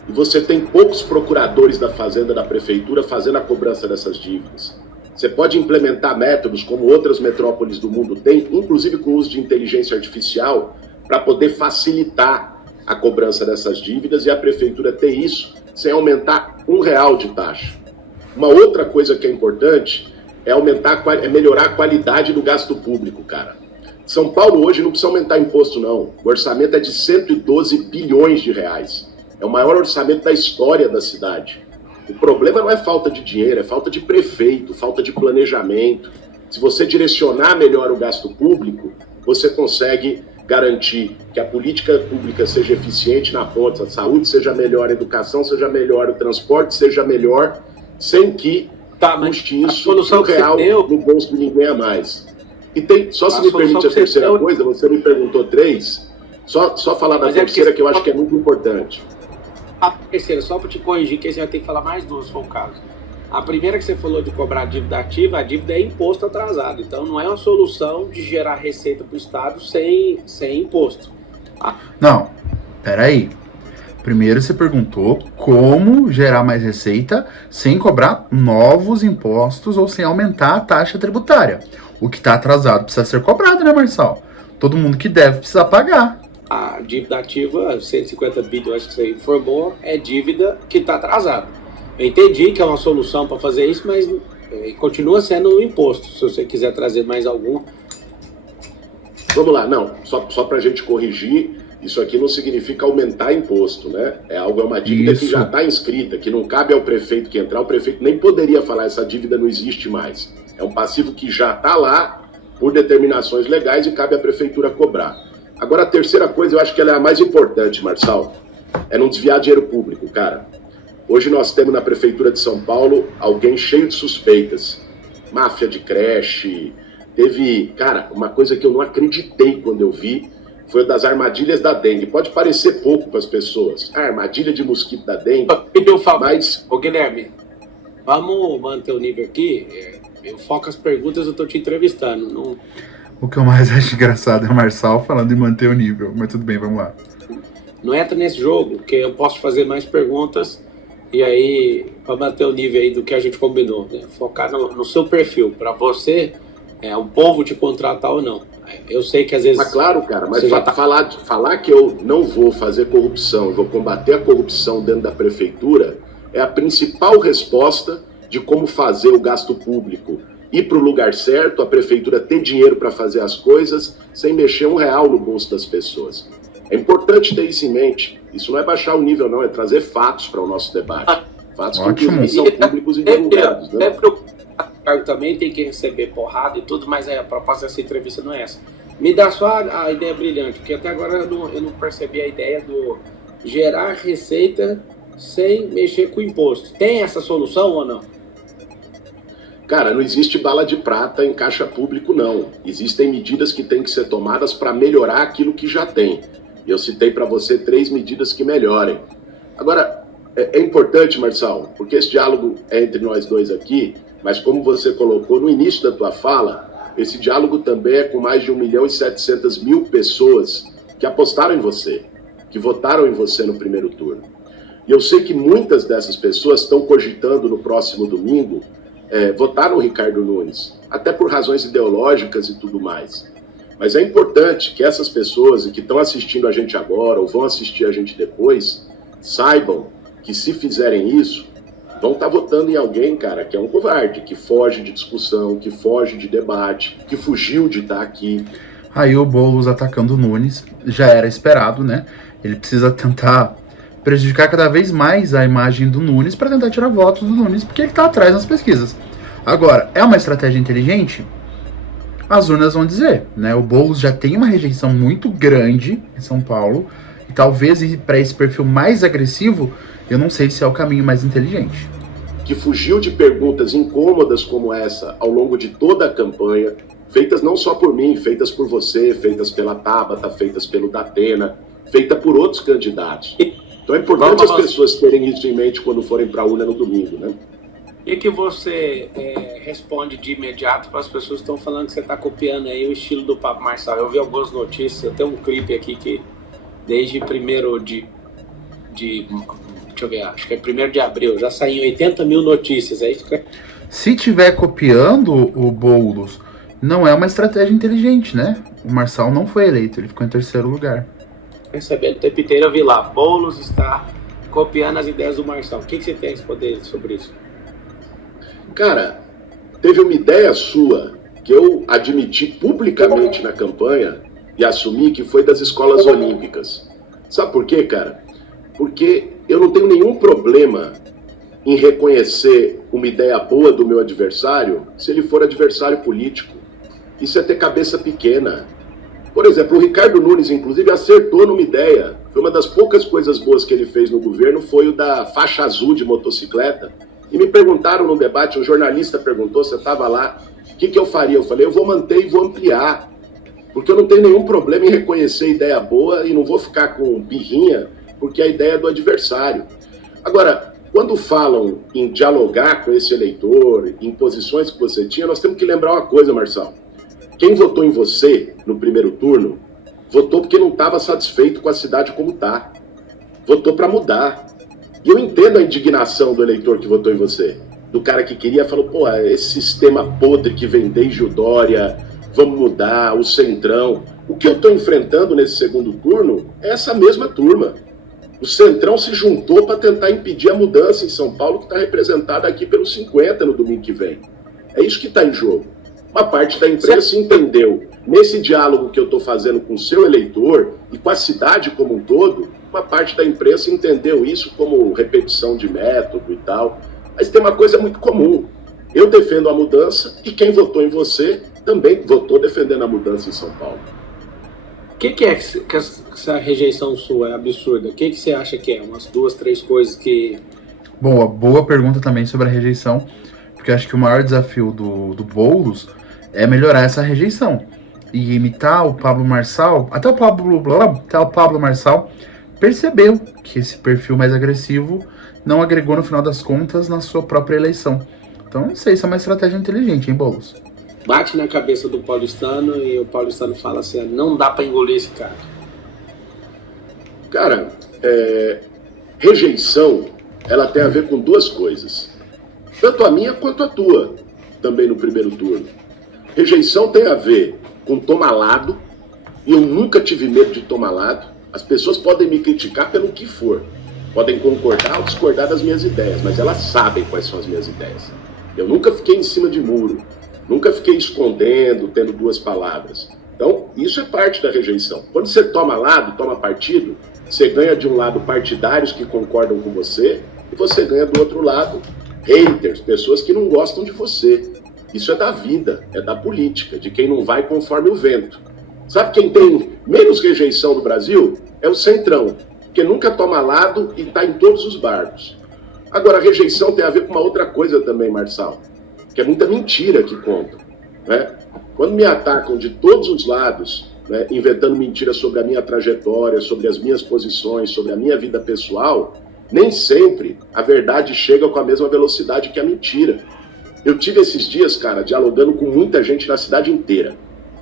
E você tem poucos procuradores da Fazenda da prefeitura fazendo a cobrança dessas dívidas. Você pode implementar métodos como outras metrópoles do mundo têm, inclusive com o uso de inteligência artificial, para poder facilitar a cobrança dessas dívidas e a prefeitura ter isso sem aumentar R$1 de taxa. Uma outra coisa que é importante é melhorar a qualidade do gasto público, cara. São Paulo hoje não precisa aumentar imposto, não. O orçamento é de 112 bilhões de reais. É o maior orçamento da história da cidade. O problema não é falta de dinheiro, é falta de prefeito, falta de planejamento. Se você direcionar melhor o gasto público, você consegue garantir que a política pública seja eficiente na ponta, a saúde seja melhor, a educação seja melhor, o transporte seja melhor, sem que custe isso R$1 no bolso de ninguém a mais. E tem, só se me permite a terceira coisa, você me perguntou 3, só falar da terceira que eu acho que é muito importante. A terceira, só para te corrigir, que você vai ter que falar mais 2, se for o caso. A primeira que você falou de cobrar dívida ativa, a dívida é imposto atrasado. Então não é uma solução de gerar receita para o Estado sem imposto. Não, peraí. Primeiro você perguntou como gerar mais receita sem cobrar novos impostos ou sem aumentar a taxa tributária. O que está atrasado precisa ser cobrado, né, Marçal? Todo mundo que deve precisa pagar. A dívida ativa, 150 bilhões que você informou, é dívida que está atrasada. Eu entendi que é uma solução para fazer isso, mas continua sendo um imposto. Se você quiser trazer mais algum. Vamos lá, não, só para a gente corrigir, isso aqui não significa aumentar imposto, né? É uma dívida que já está inscrita, que não cabe ao prefeito que entrar, o prefeito nem poderia falar, essa dívida não existe mais. É um passivo que já está lá por determinações legais e cabe à prefeitura cobrar. Agora, a terceira coisa, eu acho que ela é a mais importante, Marçal, é não desviar dinheiro público, cara. Hoje nós temos na Prefeitura de São Paulo alguém cheio de suspeitas. Máfia de creche. Teve, cara, uma coisa que eu não acreditei quando eu vi, foi das armadilhas da dengue. Pode parecer pouco para as pessoas. A armadilha de mosquito da dengue. Pediu um favor, ô Guilherme, vamos manter o nível aqui. Eu foco as perguntas, eu estou te entrevistando. Não... O que eu mais acho engraçado é o Marçal falando em manter o nível. Mas tudo bem, vamos lá. Não entra nesse jogo, porque eu posso fazer mais perguntas e aí, para manter o nível aí do que a gente combinou, né? Focar no seu perfil, para você, o povo te contratar ou não. Eu sei que às vezes... Mas claro, cara, mas já tá... falar que eu não vou fazer corrupção, vou combater a corrupção dentro da prefeitura, é a principal resposta de como fazer o gasto público ir para o lugar certo, a prefeitura ter dinheiro para fazer as coisas, sem mexer R$1 no bolso das pessoas. É importante ter isso em mente. Isso não é baixar o nível, não, é trazer fatos para o nosso debate. Fatos que inclusive são públicos e divulgados. Né? Também tem que receber porrada e tudo, mas a proposta dessa entrevista não é essa. Me dá só a ideia brilhante, porque até agora eu não percebi a ideia do gerar receita sem mexer com o imposto. Tem essa solução ou não? Cara, não existe bala de prata em caixa público, não. Existem medidas que têm que ser tomadas para melhorar aquilo que já tem. Eu citei para você 3 medidas que melhorem. Agora, é importante, Marçal, porque esse diálogo é entre nós dois aqui, mas como você colocou no início da tua fala, esse diálogo também é com mais de 1.700.000 pessoas que apostaram em você, que votaram em você no primeiro turno. E eu sei que muitas dessas pessoas estão cogitando no próximo domingo votar no Ricardo Nunes, até por razões ideológicas e tudo mais. Mas é importante que essas pessoas que estão assistindo a gente agora ou vão assistir a gente depois, saibam que se fizerem isso, vão estar votando em alguém, cara, que é um covarde, que foge de discussão, que foge de debate, que fugiu de estar aqui. Aí o Boulos atacando o Nunes, já era esperado, né? Ele precisa tentar prejudicar cada vez mais a imagem do Nunes para tentar tirar votos do Nunes, porque ele está atrás nas pesquisas. Agora, é uma estratégia inteligente? As urnas vão dizer, né? O Boulos já tem uma rejeição muito grande em São Paulo, e talvez ir para esse perfil mais agressivo, eu não sei se é o caminho mais inteligente. Que fugiu de perguntas incômodas como essa ao longo de toda a campanha, feitas não só por mim, feitas por você, feitas pela Tabata, feitas pelo Datena, feitas por outros candidatos. Então é importante as pessoas terem isso em mente quando forem para a urna no domingo, né? E que você responde de imediato para as pessoas que estão falando que você está copiando aí o estilo do Pablo Marçal? Eu vi algumas notícias, eu tenho um clipe aqui que desde 1º de deixa eu ver, acho que é 1º de abril, já saiu 80.000 notícias. Aí fica... Se tiver copiando o Boulos, não é uma estratégia inteligente, né? O Marçal não foi eleito, ele ficou em 3º lugar. Recebendo o tempo inteiro, eu vi lá, Boulos está copiando as ideias do Marçal. O que você tem a responder sobre isso? Cara, teve uma ideia sua que eu admiti publicamente na campanha e assumi que foi das escolas olímpicas. Sabe por quê, cara? Porque eu não tenho nenhum problema em reconhecer uma ideia boa do meu adversário se ele for adversário político. Isso é ter cabeça pequena. Por exemplo, o Ricardo Nunes, inclusive, acertou numa ideia. Foi uma das poucas coisas boas que ele fez no governo, foi o da faixa azul de motocicleta. E me perguntaram no debate, um jornalista perguntou, você estava lá, o que eu faria? Eu falei, eu vou manter e vou ampliar. Porque eu não tenho nenhum problema em reconhecer ideia boa e não vou ficar com birrinha, porque é a ideia é do adversário. Agora, quando falam em dialogar com esse eleitor, em posições que você tinha, nós temos que lembrar uma coisa, Marçal. Quem votou em você no primeiro turno, votou porque não estava satisfeito com a cidade como está. Votou para mudar. E eu entendo a indignação do eleitor que votou em você. Do cara que queria, falou, pô, esse sistema podre que vem desde o Dória, vamos mudar, o Centrão. O que eu estou enfrentando nesse segundo turno é essa mesma turma. O Centrão se juntou para tentar impedir a mudança em São Paulo, que está representada aqui pelos 50 no domingo que vem. É isso que está em jogo. Uma parte da imprensa entendeu, nesse diálogo que eu estou fazendo com o seu eleitor e com a cidade como um todo, uma parte da imprensa entendeu isso como repetição de método e tal. Mas tem uma coisa muito comum. Eu defendo a mudança e quem votou em você também votou defendendo a mudança em São Paulo. O que é que essa rejeição sua é absurda? O que você acha que é? Umas 2, 3 coisas que... Boa pergunta também sobre a rejeição, porque acho que o maior desafio do Boulos é melhorar essa rejeição e imitar o Pablo Marçal. Até o Pablo Marçal percebeu que esse perfil mais agressivo não agregou no final das contas na sua própria eleição. Então não sei se é uma estratégia inteligente, hein, Boulos? bate na cabeça do paulistano e o paulistano fala assim, não dá para engolir esse cara? Cara, rejeição, ela tem a ver com duas coisas. Tanto a minha quanto a tua, também no primeiro turno. Rejeição tem a ver com tomar lado, e eu nunca tive medo de tomar lado. As pessoas podem me criticar pelo que for. Podem concordar ou discordar das minhas ideias, mas elas sabem quais são as minhas ideias. Eu nunca fiquei em cima de muro, nunca fiquei escondendo, tendo duas palavras. Então, isso é parte da rejeição. Quando você toma lado, toma partido, você ganha de um lado partidários que concordam com você, e você ganha do outro lado haters, pessoas que não gostam de você. Isso é da vida, é da política, de quem não vai conforme o vento. Sabe quem tem menos rejeição no Brasil? É o Centrão, que nunca toma lado e está em todos os barcos. Agora, a rejeição tem a ver com uma outra coisa também, Marçal, que é muita mentira que contam, né? Quando me atacam de todos os lados, né, inventando mentiras sobre a minha trajetória, sobre as minhas posições, sobre a minha vida pessoal, nem sempre a verdade chega com a mesma velocidade que a mentira. Eu tive esses dias, cara, dialogando com muita gente na cidade inteira,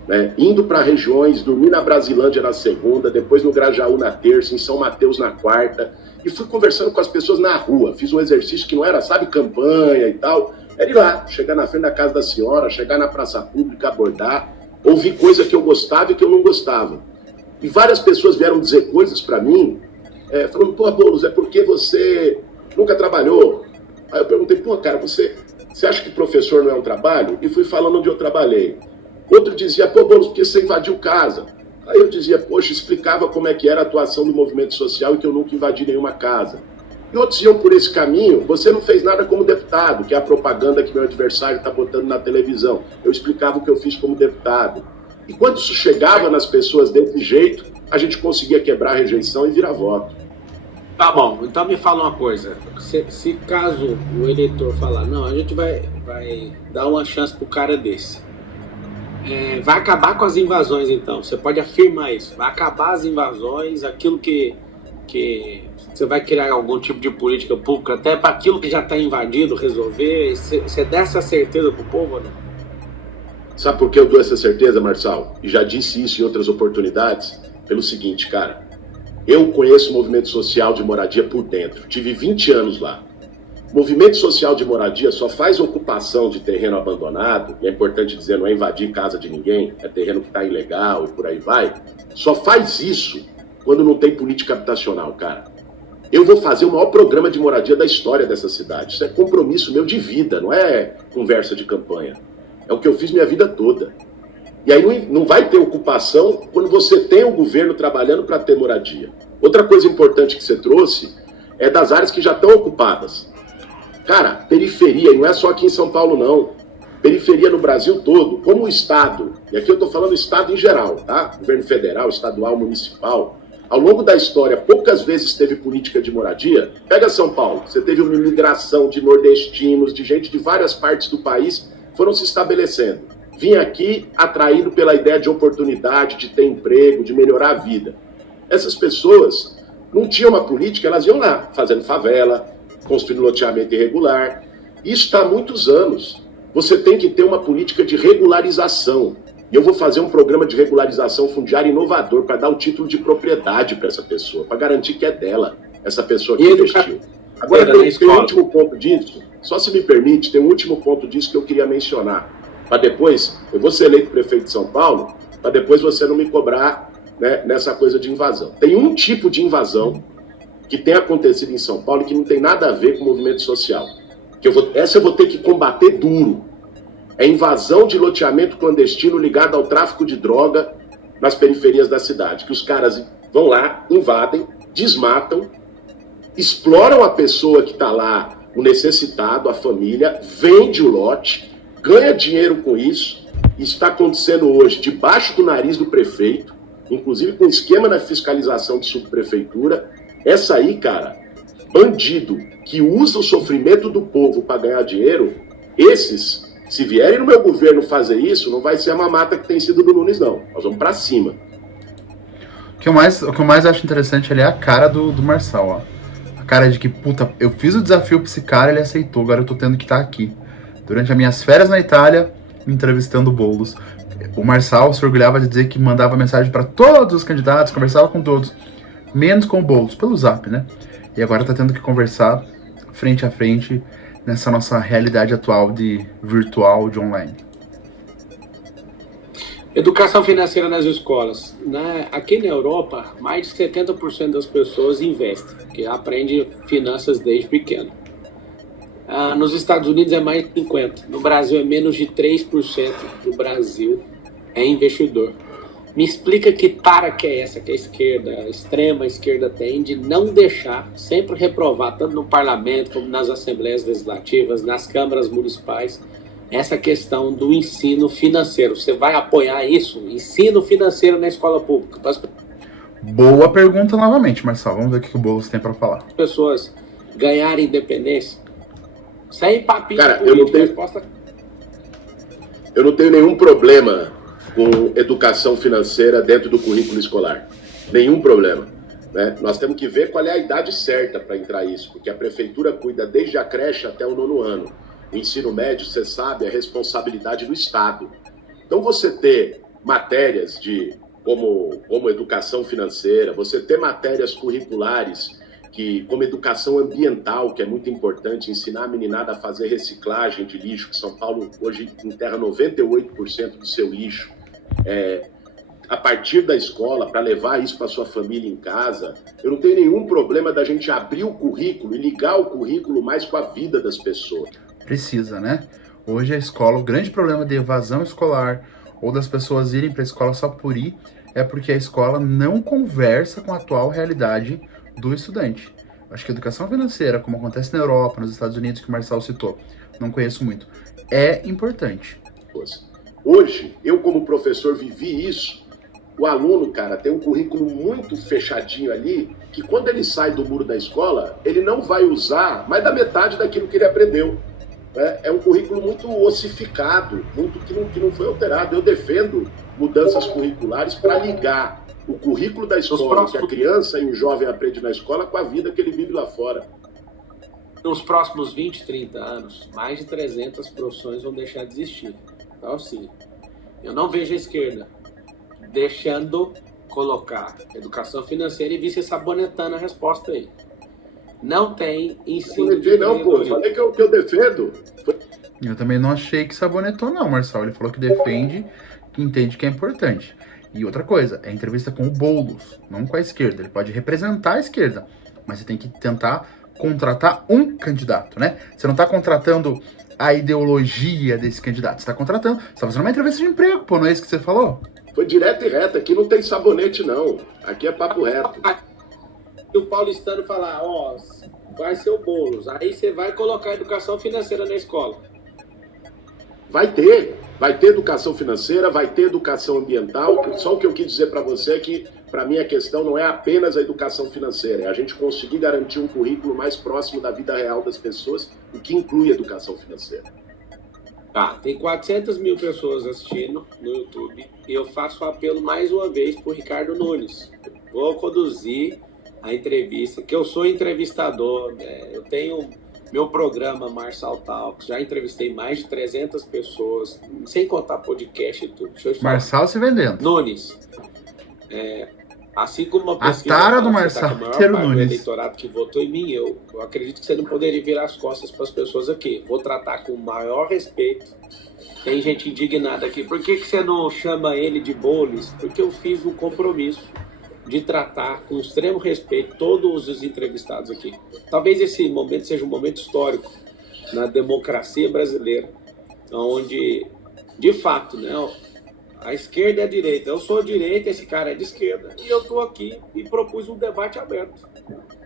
né, indo para regiões, dormi na Brasilândia na segunda, depois no Grajaú na terça, em São Mateus na quarta, e fui conversando com as pessoas na rua. Fiz um exercício que não era, sabe, campanha e tal. Era ir lá, chegar na frente da casa da senhora, chegar na praça pública, abordar, ouvir coisa que eu gostava e que eu não gostava. E várias pessoas vieram dizer coisas para mim, falando, pô, Boulos, é porque você nunca trabalhou. Aí eu perguntei, pô, cara, você acha que professor não é um trabalho? E fui falando onde eu trabalhei. Outro dizia, pô, Boulos, porque você invadiu casa. Aí eu dizia, poxa, explicava como é que era a atuação do movimento social e que eu nunca invadi nenhuma casa. E outros iam por esse caminho, você não fez nada como deputado, que é a propaganda que meu adversário está botando na televisão. Eu explicava o que eu fiz como deputado. E quando isso chegava nas pessoas desse jeito, a gente conseguia quebrar a rejeição e virar voto. Tá bom, então me fala uma coisa. Se caso o eleitor falar, não, a gente vai dar uma chance pro cara desse. Vai acabar com as invasões, então. Você pode afirmar isso. Vai acabar as invasões, aquilo que você vai criar algum tipo de política pública, até para aquilo que já está invadido, resolver. Você dá essa certeza pro povo ou não? Sabe por que eu dou essa certeza, Marçal? E já disse isso em outras oportunidades. Pelo seguinte, cara. Eu conheço o movimento social de moradia por dentro. Tive 20 anos lá. O movimento social de moradia só faz ocupação de terreno abandonado, e é importante dizer, não é invadir casa de ninguém, é terreno que está ilegal e por aí vai. Só faz isso quando não tem política habitacional, cara. Eu vou fazer o maior programa de moradia da história dessa cidade. Isso é compromisso meu de vida, não é conversa de campanha. É o que eu fiz minha vida toda. E aí não vai ter ocupação quando você tem o governo trabalhando para ter moradia. Outra coisa importante que você trouxe é das áreas que já estão ocupadas. Cara, periferia, e não é só aqui em São Paulo não. Periferia no Brasil todo, como o Estado, e aqui eu estou falando Estado em geral, tá? Governo federal, estadual, municipal. Ao longo da história, poucas vezes teve política de moradia. Pega São Paulo, você teve uma imigração de nordestinos, de gente de várias partes do país, foram se estabelecendo. Vinha aqui atraído pela ideia de oportunidade, de ter emprego, de melhorar a vida. Essas pessoas não tinham uma política, elas iam lá, fazendo favela, construindo loteamento irregular. Isso está há muitos anos. Você tem que ter uma política de regularização. E eu vou fazer um programa de regularização fundiária inovador para dar o título de propriedade para essa pessoa, para garantir que é dela, essa pessoa que investiu. Agora, tem um último ponto disso, só se me permite, tem um último ponto disso que eu queria mencionar. Para depois, eu vou ser eleito prefeito de São Paulo, para depois você não me cobrar, né, nessa coisa de invasão. Tem um tipo de invasão que tem acontecido em São Paulo e que não tem nada a ver com o movimento social. Essa eu vou ter que combater duro. É invasão de loteamento clandestino ligado ao tráfico de droga nas periferias da cidade. Que os caras vão lá, invadem, desmatam, exploram a pessoa que está lá, o necessitado, a família, vende o lote, ganha dinheiro com isso. Isso está acontecendo hoje debaixo do nariz do prefeito, inclusive com esquema na fiscalização de subprefeitura. Essa aí, cara, bandido que usa o sofrimento do povo para ganhar dinheiro, esses, se vierem no meu governo fazer isso, não vai ser a mamata que tem sido do Nunes, não. Nós vamos para cima. O que eu mais acho interessante ali é a cara do Marçal, ó. A cara de que, puta, eu fiz o desafio pra esse cara, ele aceitou, agora eu tô tendo que estar aqui. Durante as minhas férias na Itália, entrevistando o Boulos. O Marçal se orgulhava de dizer que mandava mensagem para todos os candidatos, conversava com todos, menos com o Boulos, pelo Zap, né? E agora tá tendo que conversar frente a frente nessa nossa realidade atual de virtual, de online. Educação financeira nas escolas. Aqui na Europa, mais de 70% das pessoas investem, que aprende finanças desde pequeno. Nos Estados Unidos é mais de 50%. No Brasil é menos de 3% do Brasil é investidor. Me explica que tara que é essa que a esquerda, a extrema esquerda tem de não deixar, sempre reprovar, tanto no parlamento como nas assembleias legislativas, nas câmaras municipais, essa questão do ensino financeiro. Você vai apoiar isso? Ensino financeiro na escola pública? Para as Boa pergunta novamente, Marcelo. Vamos ver o que o Boulos tem para falar. pessoas ganharem independência? Sem papinho Cara, político. Resposta... eu não tenho nenhum problema com educação financeira dentro do currículo escolar. Nenhum problema. Né? Nós temos que ver qual é a idade certa para entrar isso, porque a prefeitura cuida desde a creche até o 9º ano. O ensino médio, você sabe, é responsabilidade do Estado. Então, você ter matérias como educação financeira, você ter matérias curriculares como educação ambiental, que é muito importante, ensinar a meninada a fazer reciclagem de lixo, que São Paulo hoje enterra 98% do seu lixo, a partir da escola, para levar isso para sua família em casa. Eu não tenho nenhum problema da gente abrir o currículo e ligar o currículo mais com a vida das pessoas. Precisa, né? Hoje a escola, o grande problema de evasão escolar ou das pessoas irem para a escola só por ir é porque a escola não conversa com a atual realidade do estudante. Acho que a educação financeira, como acontece na Europa, nos Estados Unidos, que o Marcelo citou, não conheço muito, é importante. Hoje, eu como professor vivi isso. O aluno, cara, tem um currículo muito fechadinho ali, que quando ele sai do muro da escola, ele não vai usar mais da metade daquilo que ele aprendeu. É um currículo muito ossificado, muito que não foi alterado. Eu defendo mudanças curriculares para ligar o currículo da escola, que a criança e o jovem aprende na escola, com a vida que ele vive lá fora. Nos próximos 20, 30 anos, mais de 300 profissões vão deixar de existir. Então, assim, eu não vejo a esquerda deixando colocar educação financeira e vice sabonetando a resposta aí. Não tem ensino não, pô, falei que eu defendo. Eu também não achei que sabonetou não, Marcelo. Ele falou que defende, que entende que é importante. E outra coisa, é entrevista com o Boulos, não com a esquerda. Ele pode representar a esquerda, mas você tem que tentar contratar um candidato, né? Você não está contratando a ideologia desse candidato, você está contratando, você está fazendo uma entrevista de emprego, pô, não é isso que você falou? Foi direto e reto, aqui não tem sabonete não, aqui é papo reto. E o paulistano falar, vai ser o Boulos, aí você vai colocar educação financeira na escola. Vai ter educação financeira, vai ter educação ambiental. Só o que eu quis dizer para você é que, para mim, a questão não é apenas a educação financeira, é a gente conseguir garantir um currículo mais próximo da vida real das pessoas, o que inclui educação financeira. Tá, tem 400 mil pessoas assistindo no YouTube e eu faço o apelo mais uma vez pro Ricardo Nunes. Vou conduzir a entrevista, que eu sou entrevistador, né? Eu tenho meu programa Marçal Talks, já entrevistei mais de 300 pessoas, sem contar podcast e tudo. Deixa eu te falar. Marçal se vendendo. Nunes, assim como uma pesquisa... A tara do Marçal, ter o Nunes. Eleitorado que votou em mim, eu acredito que você não poderia virar as costas para as pessoas aqui. Vou tratar com o maior respeito. Tem gente indignada aqui. Por que você não chama ele de Boulos? Porque eu fiz um compromisso de tratar com extremo respeito todos os entrevistados aqui. Talvez esse momento seja um momento histórico na democracia brasileira, onde, de fato, né, a esquerda é a direita. Eu sou direita, esse cara é de esquerda, e eu estou aqui e propus um debate aberto.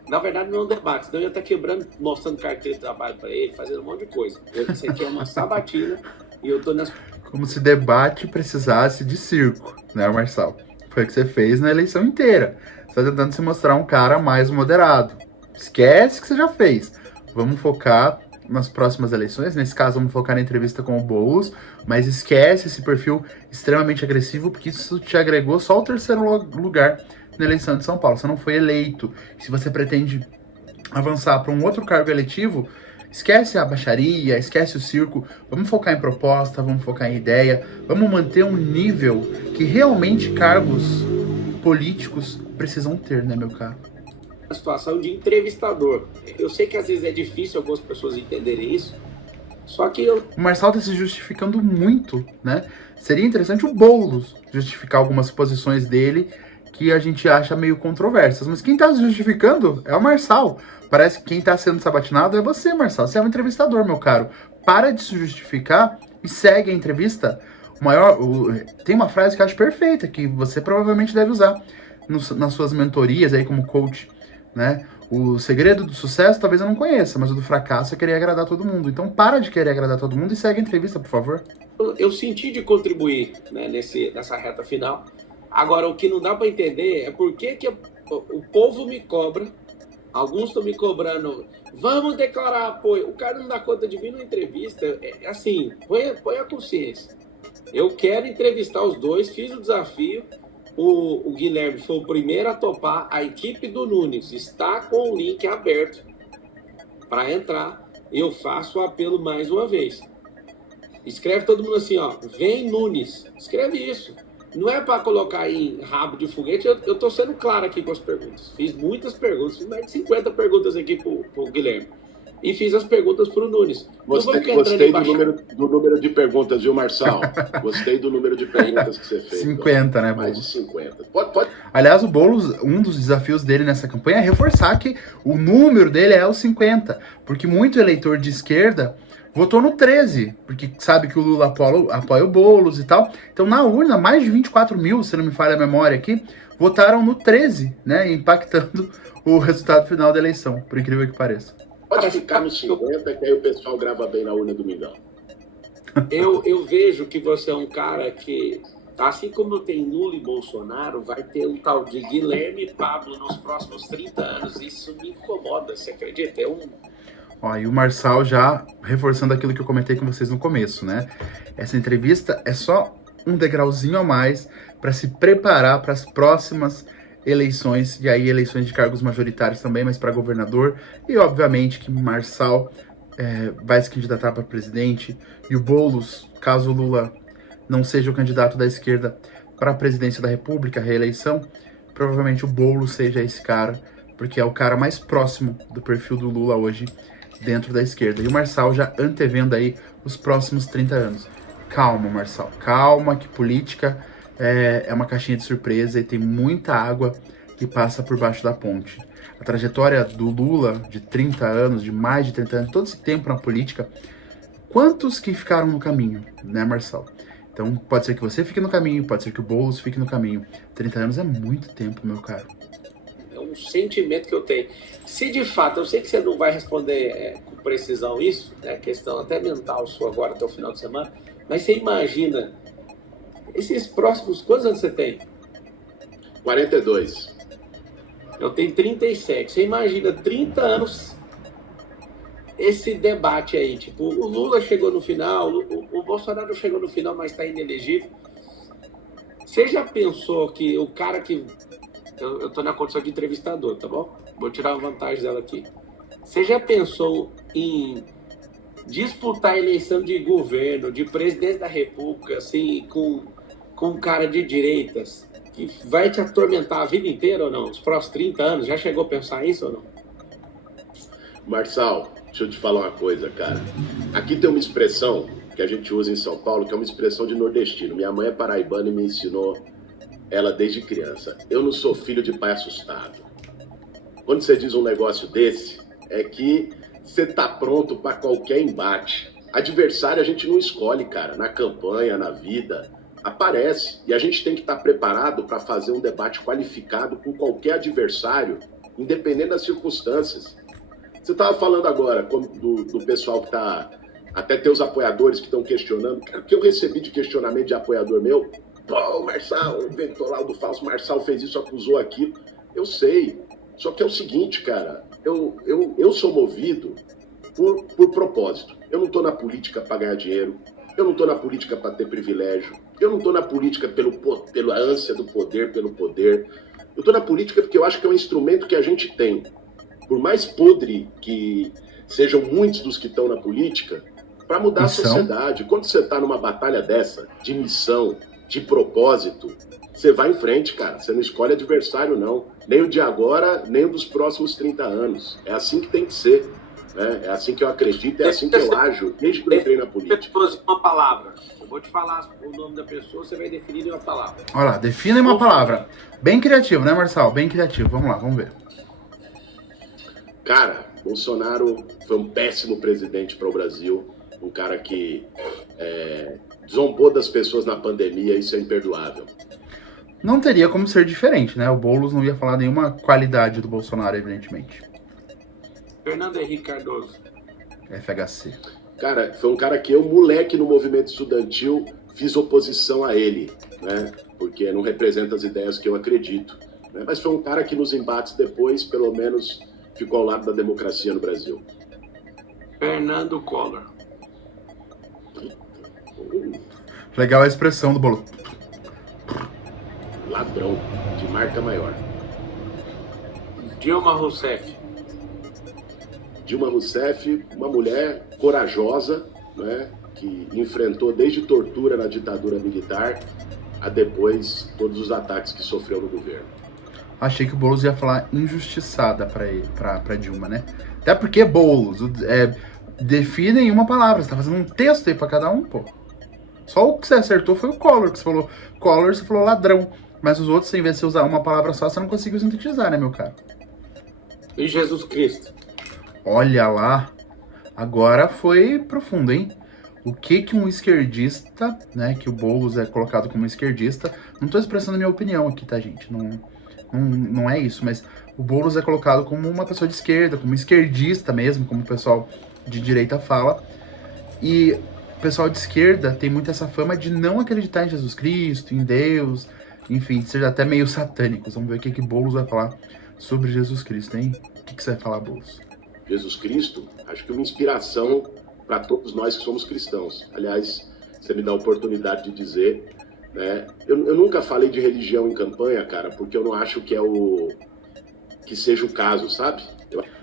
Na verdade, não é um debate, senão eu ia estar quebrando, mostrando carteira de trabalho para ele, fazendo um monte de coisa. Isso aqui é uma sabatina e eu estou nas... Como se debate precisasse de circo, né, Marçal? Foi o que você fez na eleição inteira. Você está tentando se mostrar um cara mais moderado. Esquece o que você já fez. Vamos focar nas próximas eleições. Nesse caso, vamos focar na entrevista com o Boulos. Mas esquece esse perfil extremamente agressivo, porque isso te agregou só o 3º lugar na eleição de São Paulo. Você não foi eleito. Se você pretende avançar para um outro cargo eletivo, Esquece a baixaria, esquece o circo, vamos focar em proposta, vamos focar em ideia, vamos manter um nível que realmente cargos políticos precisam ter, né, meu caro? A situação de entrevistador. Eu sei que às vezes é difícil algumas pessoas entenderem isso, só que O Marçal tá se justificando muito, né? Seria interessante o Boulos justificar algumas posições dele que a gente acha meio controversas, mas quem tá se justificando é o Marçal. Parece que quem tá sendo sabatinado é você, Marçal. Você é um entrevistador, meu caro. Para de se justificar e segue a entrevista. Tem uma frase que eu acho perfeita, que você provavelmente deve usar nas suas mentorias aí como coach, né? O segredo do sucesso talvez eu não conheça, mas o do fracasso é querer agradar todo mundo. Então para de querer agradar todo mundo e segue a entrevista, por favor. eu senti de contribuir, né, nessa reta final. Agora, o que não dá para entender é por que o povo me cobra, alguns estão me cobrando, vamos declarar apoio. O cara não dá conta de vir numa entrevista. Assim, põe a consciência. Eu quero entrevistar os dois, fiz o desafio. O Guilherme foi o primeiro a topar. A equipe do Nunes está com o link aberto para entrar. Eu faço o apelo mais uma vez. Escreve todo mundo assim, ó, vem Nunes. Escreve isso. Não é para colocar aí rabo de foguete. Eu tô sendo claro aqui com as perguntas. Fiz muitas perguntas, fiz mais de 50 perguntas aqui pro Guilherme. E fiz as perguntas pro Nunes. Gostei do número de perguntas, viu, Marçal? Gostei do número de perguntas que você fez. 50, né, mais Boulos? de 50. Pode. Aliás, o Boulos, um dos desafios dele nessa campanha é reforçar que o número dele é os 50. Porque muito eleitor de esquerda votou no 13, porque sabe que o Lula apoia o Boulos e tal. Então, na urna, mais de 24 mil, se não me falha a memória aqui, votaram no 13, né? Impactando o resultado final da eleição, por incrível que pareça. Pode ficar nos 50, que aí o pessoal grava bem na urna domingão. Eu vejo que você é um cara que, assim como tem Lula e Bolsonaro, vai ter um tal de Guilherme e Pablo nos próximos 30 anos. Isso me incomoda, você acredita? Ó, e o Marçal já reforçando aquilo que eu comentei com vocês no começo, né? Essa entrevista é só um degrauzinho a mais para se preparar para as próximas eleições, e aí eleições de cargos majoritários também, mas para governador, e obviamente que Marçal vai se candidatar para presidente, e o Boulos, caso o Lula não seja o candidato da esquerda para a presidência da República, a reeleição, provavelmente o Boulos seja esse cara, porque é o cara mais próximo do perfil do Lula hoje dentro da esquerda. E o Marçal já antevendo aí os próximos 30 anos. Calma, Marçal, calma, que política é uma caixinha de surpresa e tem muita água que passa por baixo da ponte. A trajetória do Lula de 30 anos, de mais de 30 anos, todo esse tempo na política, quantos que ficaram no caminho, né, Marçal? Então pode ser que você fique no caminho, pode ser que o Boulos fique no caminho. 30 anos é muito tempo, meu caro. É um sentimento que eu tenho. Se de fato, eu sei que você não vai responder com precisão isso, né, questão até mental sua agora até o final de semana, mas você imagina esses próximos... Quantos anos você tem? 42. Eu tenho 37. Você imagina 30 anos esse debate aí. Tipo, o Lula chegou no final, o Bolsonaro chegou no final, mas está inelegível. Você já pensou que o cara que... Eu estou na condição de entrevistador, tá bom? Vou tirar a vantagem dela aqui. Você já pensou em disputar a eleição de governo, de presidente da República, assim, com um cara de direitas, que vai te atormentar a vida inteira ou não? Os próximos 30 anos, já chegou a pensar isso ou não? Marçal, deixa eu te falar uma coisa, cara. Aqui tem uma expressão que a gente usa em São Paulo, que é uma expressão de nordestino. Minha mãe é paraibana e me ensinou ela desde criança. Eu não sou filho de pai assustado. Quando você diz um negócio desse, é que você tá pronto para qualquer embate. Adversário a gente não escolhe, cara, na campanha, na vida. Aparece. E a gente tem que estar preparado para fazer um debate qualificado com qualquer adversário, independente das circunstâncias. Você estava falando agora do pessoal que está... Até tem os apoiadores que estão questionando. O que eu recebi de questionamento de apoiador meu? Pô, o Marçal inventou lá o do falso, o Marçal fez isso, acusou aquilo. Eu sei. Só que é o seguinte, cara. Eu sou movido por propósito. Eu não estou na política para ganhar dinheiro. Eu não estou na política para ter privilégio. Eu não estou na política pela ânsia do poder, pelo poder. Eu estou na política porque eu acho que é um instrumento que a gente tem. Por mais podre que sejam muitos dos que estão na política, para mudar a Missão. sociedade. Quando você está numa batalha dessa, de missão, de propósito, você vai em frente, cara. Você não escolhe adversário, não. Nem o de agora, nem o dos próximos 30 anos. É assim que tem que ser. Né? É assim que eu acredito, é assim que eu ajo, desde que eu entrei na política. Uma palavra. Eu vou te falar o nome da pessoa, você vai definir em uma palavra. Olha lá, defina uma palavra. Bem criativo, né, Marçal? Bem criativo. Vamos lá, vamos ver. Cara, Bolsonaro foi um péssimo presidente para o Brasil. Um cara que zombou das pessoas na pandemia, isso é imperdoável. Não teria como ser diferente, né? O Boulos não ia falar nenhuma qualidade do Bolsonaro, evidentemente. Fernando Henrique Cardoso. FHC. Cara, foi um cara que eu, moleque no movimento estudantil, fiz oposição a ele, né? Porque não representa as ideias que eu acredito. Né? Mas foi um cara que nos embates depois, pelo menos, ficou ao lado da democracia no Brasil. Fernando Collor. Legal a expressão do Boulos. Ladrão, de marca maior. Dilma Rousseff. Dilma Rousseff, uma mulher corajosa, né, que enfrentou desde tortura na ditadura militar a depois todos os ataques que sofreu no governo. Achei que o Boulos ia falar injustiçada pra Dilma, né? Até porque Boulos, define em uma palavra. Você tá fazendo um texto aí pra cada um, pô. Só o que você acertou foi o Collor, que você falou Collor, você falou ladrão. Mas os outros, em vez de você usar uma palavra só, você não conseguiu sintetizar, né, meu cara? E Jesus Cristo. Olha lá, agora foi profundo, hein? O que um esquerdista, né, que o Boulos é colocado como esquerdista, não tô expressando a minha opinião aqui, tá, gente? Não é isso, mas o Boulos é colocado como uma pessoa de esquerda, como esquerdista mesmo, como o pessoal de direita fala. E o pessoal de esquerda tem muito essa fama de não acreditar em Jesus Cristo, em Deus, enfim, seja até meio satânicos. Vamos ver o que Boulos vai falar sobre Jesus Cristo, hein? O que você vai falar, Boulos? Jesus Cristo, acho que uma inspiração para todos nós que somos cristãos. Aliás, você me dá a oportunidade de dizer, né? Eu nunca falei de religião em campanha, cara, porque eu não acho que seja o caso, sabe?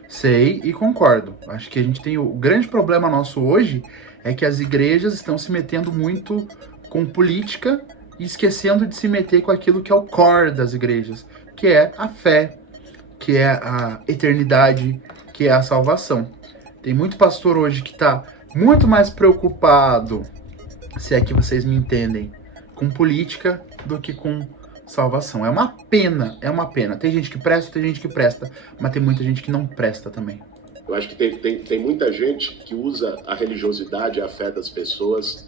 Sei e concordo. Acho que a gente tem o grande problema nosso hoje é que as igrejas estão se metendo muito com política e esquecendo de se meter com aquilo que é o core das igrejas, que é a fé, que é a eternidade, que é a salvação. Tem muito pastor hoje que está muito mais preocupado, se é que vocês me entendem, com política do que com salvação. É uma pena, é uma pena. Tem gente que presta, mas tem muita gente que não presta também. Eu acho que tem muita gente que usa a religiosidade, a fé das pessoas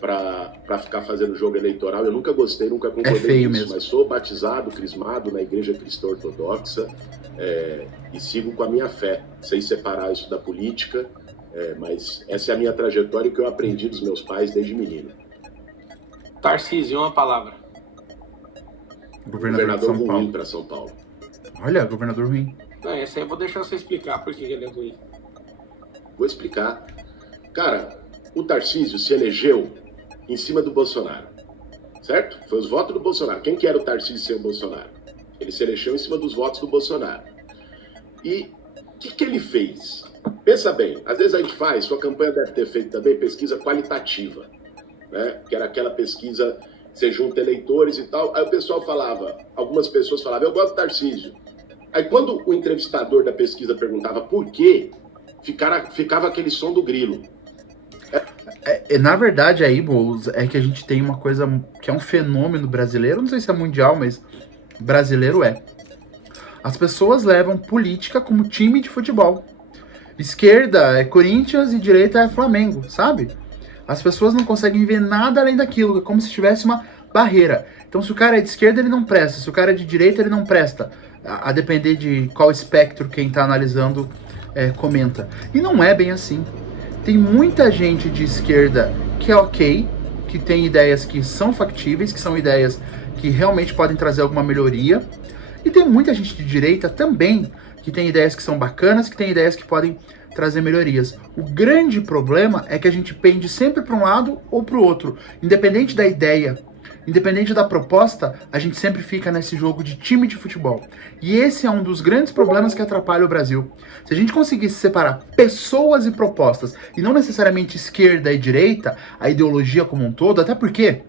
para ficar fazendo jogo eleitoral. Eu nunca gostei, nunca concordei feio com isso, mesmo. mas sou batizado, crismado na Igreja Cristã Ortodoxa e sigo com a minha fé, sem separar isso da política, mas essa é a minha trajetória que eu aprendi dos meus pais desde menino. Tarcísio, uma palavra. Governador de São ruim Paulo. para São Paulo. Olha, governador ruim. Não, esse aí eu vou deixar você explicar por que ele é ruim. Vou explicar. Cara, o Tarcísio se elegeu em cima do Bolsonaro, certo? Foi os votos do Bolsonaro. Quem que era o Tarcísio sem o Bolsonaro? Ele se elegeu em cima dos votos do Bolsonaro. E o que ele fez? Pensa bem, às vezes a gente faz, sua campanha deve ter feito também pesquisa qualitativa, né? Que era aquela pesquisa, você junta eleitores e tal. Aí o pessoal falava, algumas pessoas falavam, eu gosto do Tarcísio. Aí quando o entrevistador da pesquisa perguntava por quê, ficava aquele som do grilo. Na verdade, aí, Boulos, é que a gente tem uma coisa que é um fenômeno brasileiro, não sei se é mundial, mas brasileiro é. As pessoas levam política como time de futebol. Esquerda é Corinthians e direita é Flamengo, sabe? As pessoas não conseguem ver nada além daquilo, é como se tivesse uma barreira. Então, se o cara é de esquerda, ele não presta. Se o cara é de direita, ele não presta. A depender de qual espectro quem tá analisando comenta. E não é bem assim. Tem muita gente de esquerda que é ok, que tem ideias que são factíveis, que são ideias que realmente podem trazer alguma melhoria. E tem muita gente de direita também, que tem ideias que são bacanas, que tem ideias que podem trazer melhorias. O grande problema é que a gente pende sempre para um lado ou para o outro. Independente da ideia, Independente da proposta, a gente sempre fica nesse jogo de time de futebol. E esse é um dos grandes problemas que atrapalha o Brasil. Se a gente conseguisse separar pessoas e propostas, e não necessariamente esquerda e direita, a ideologia como um todo, até porque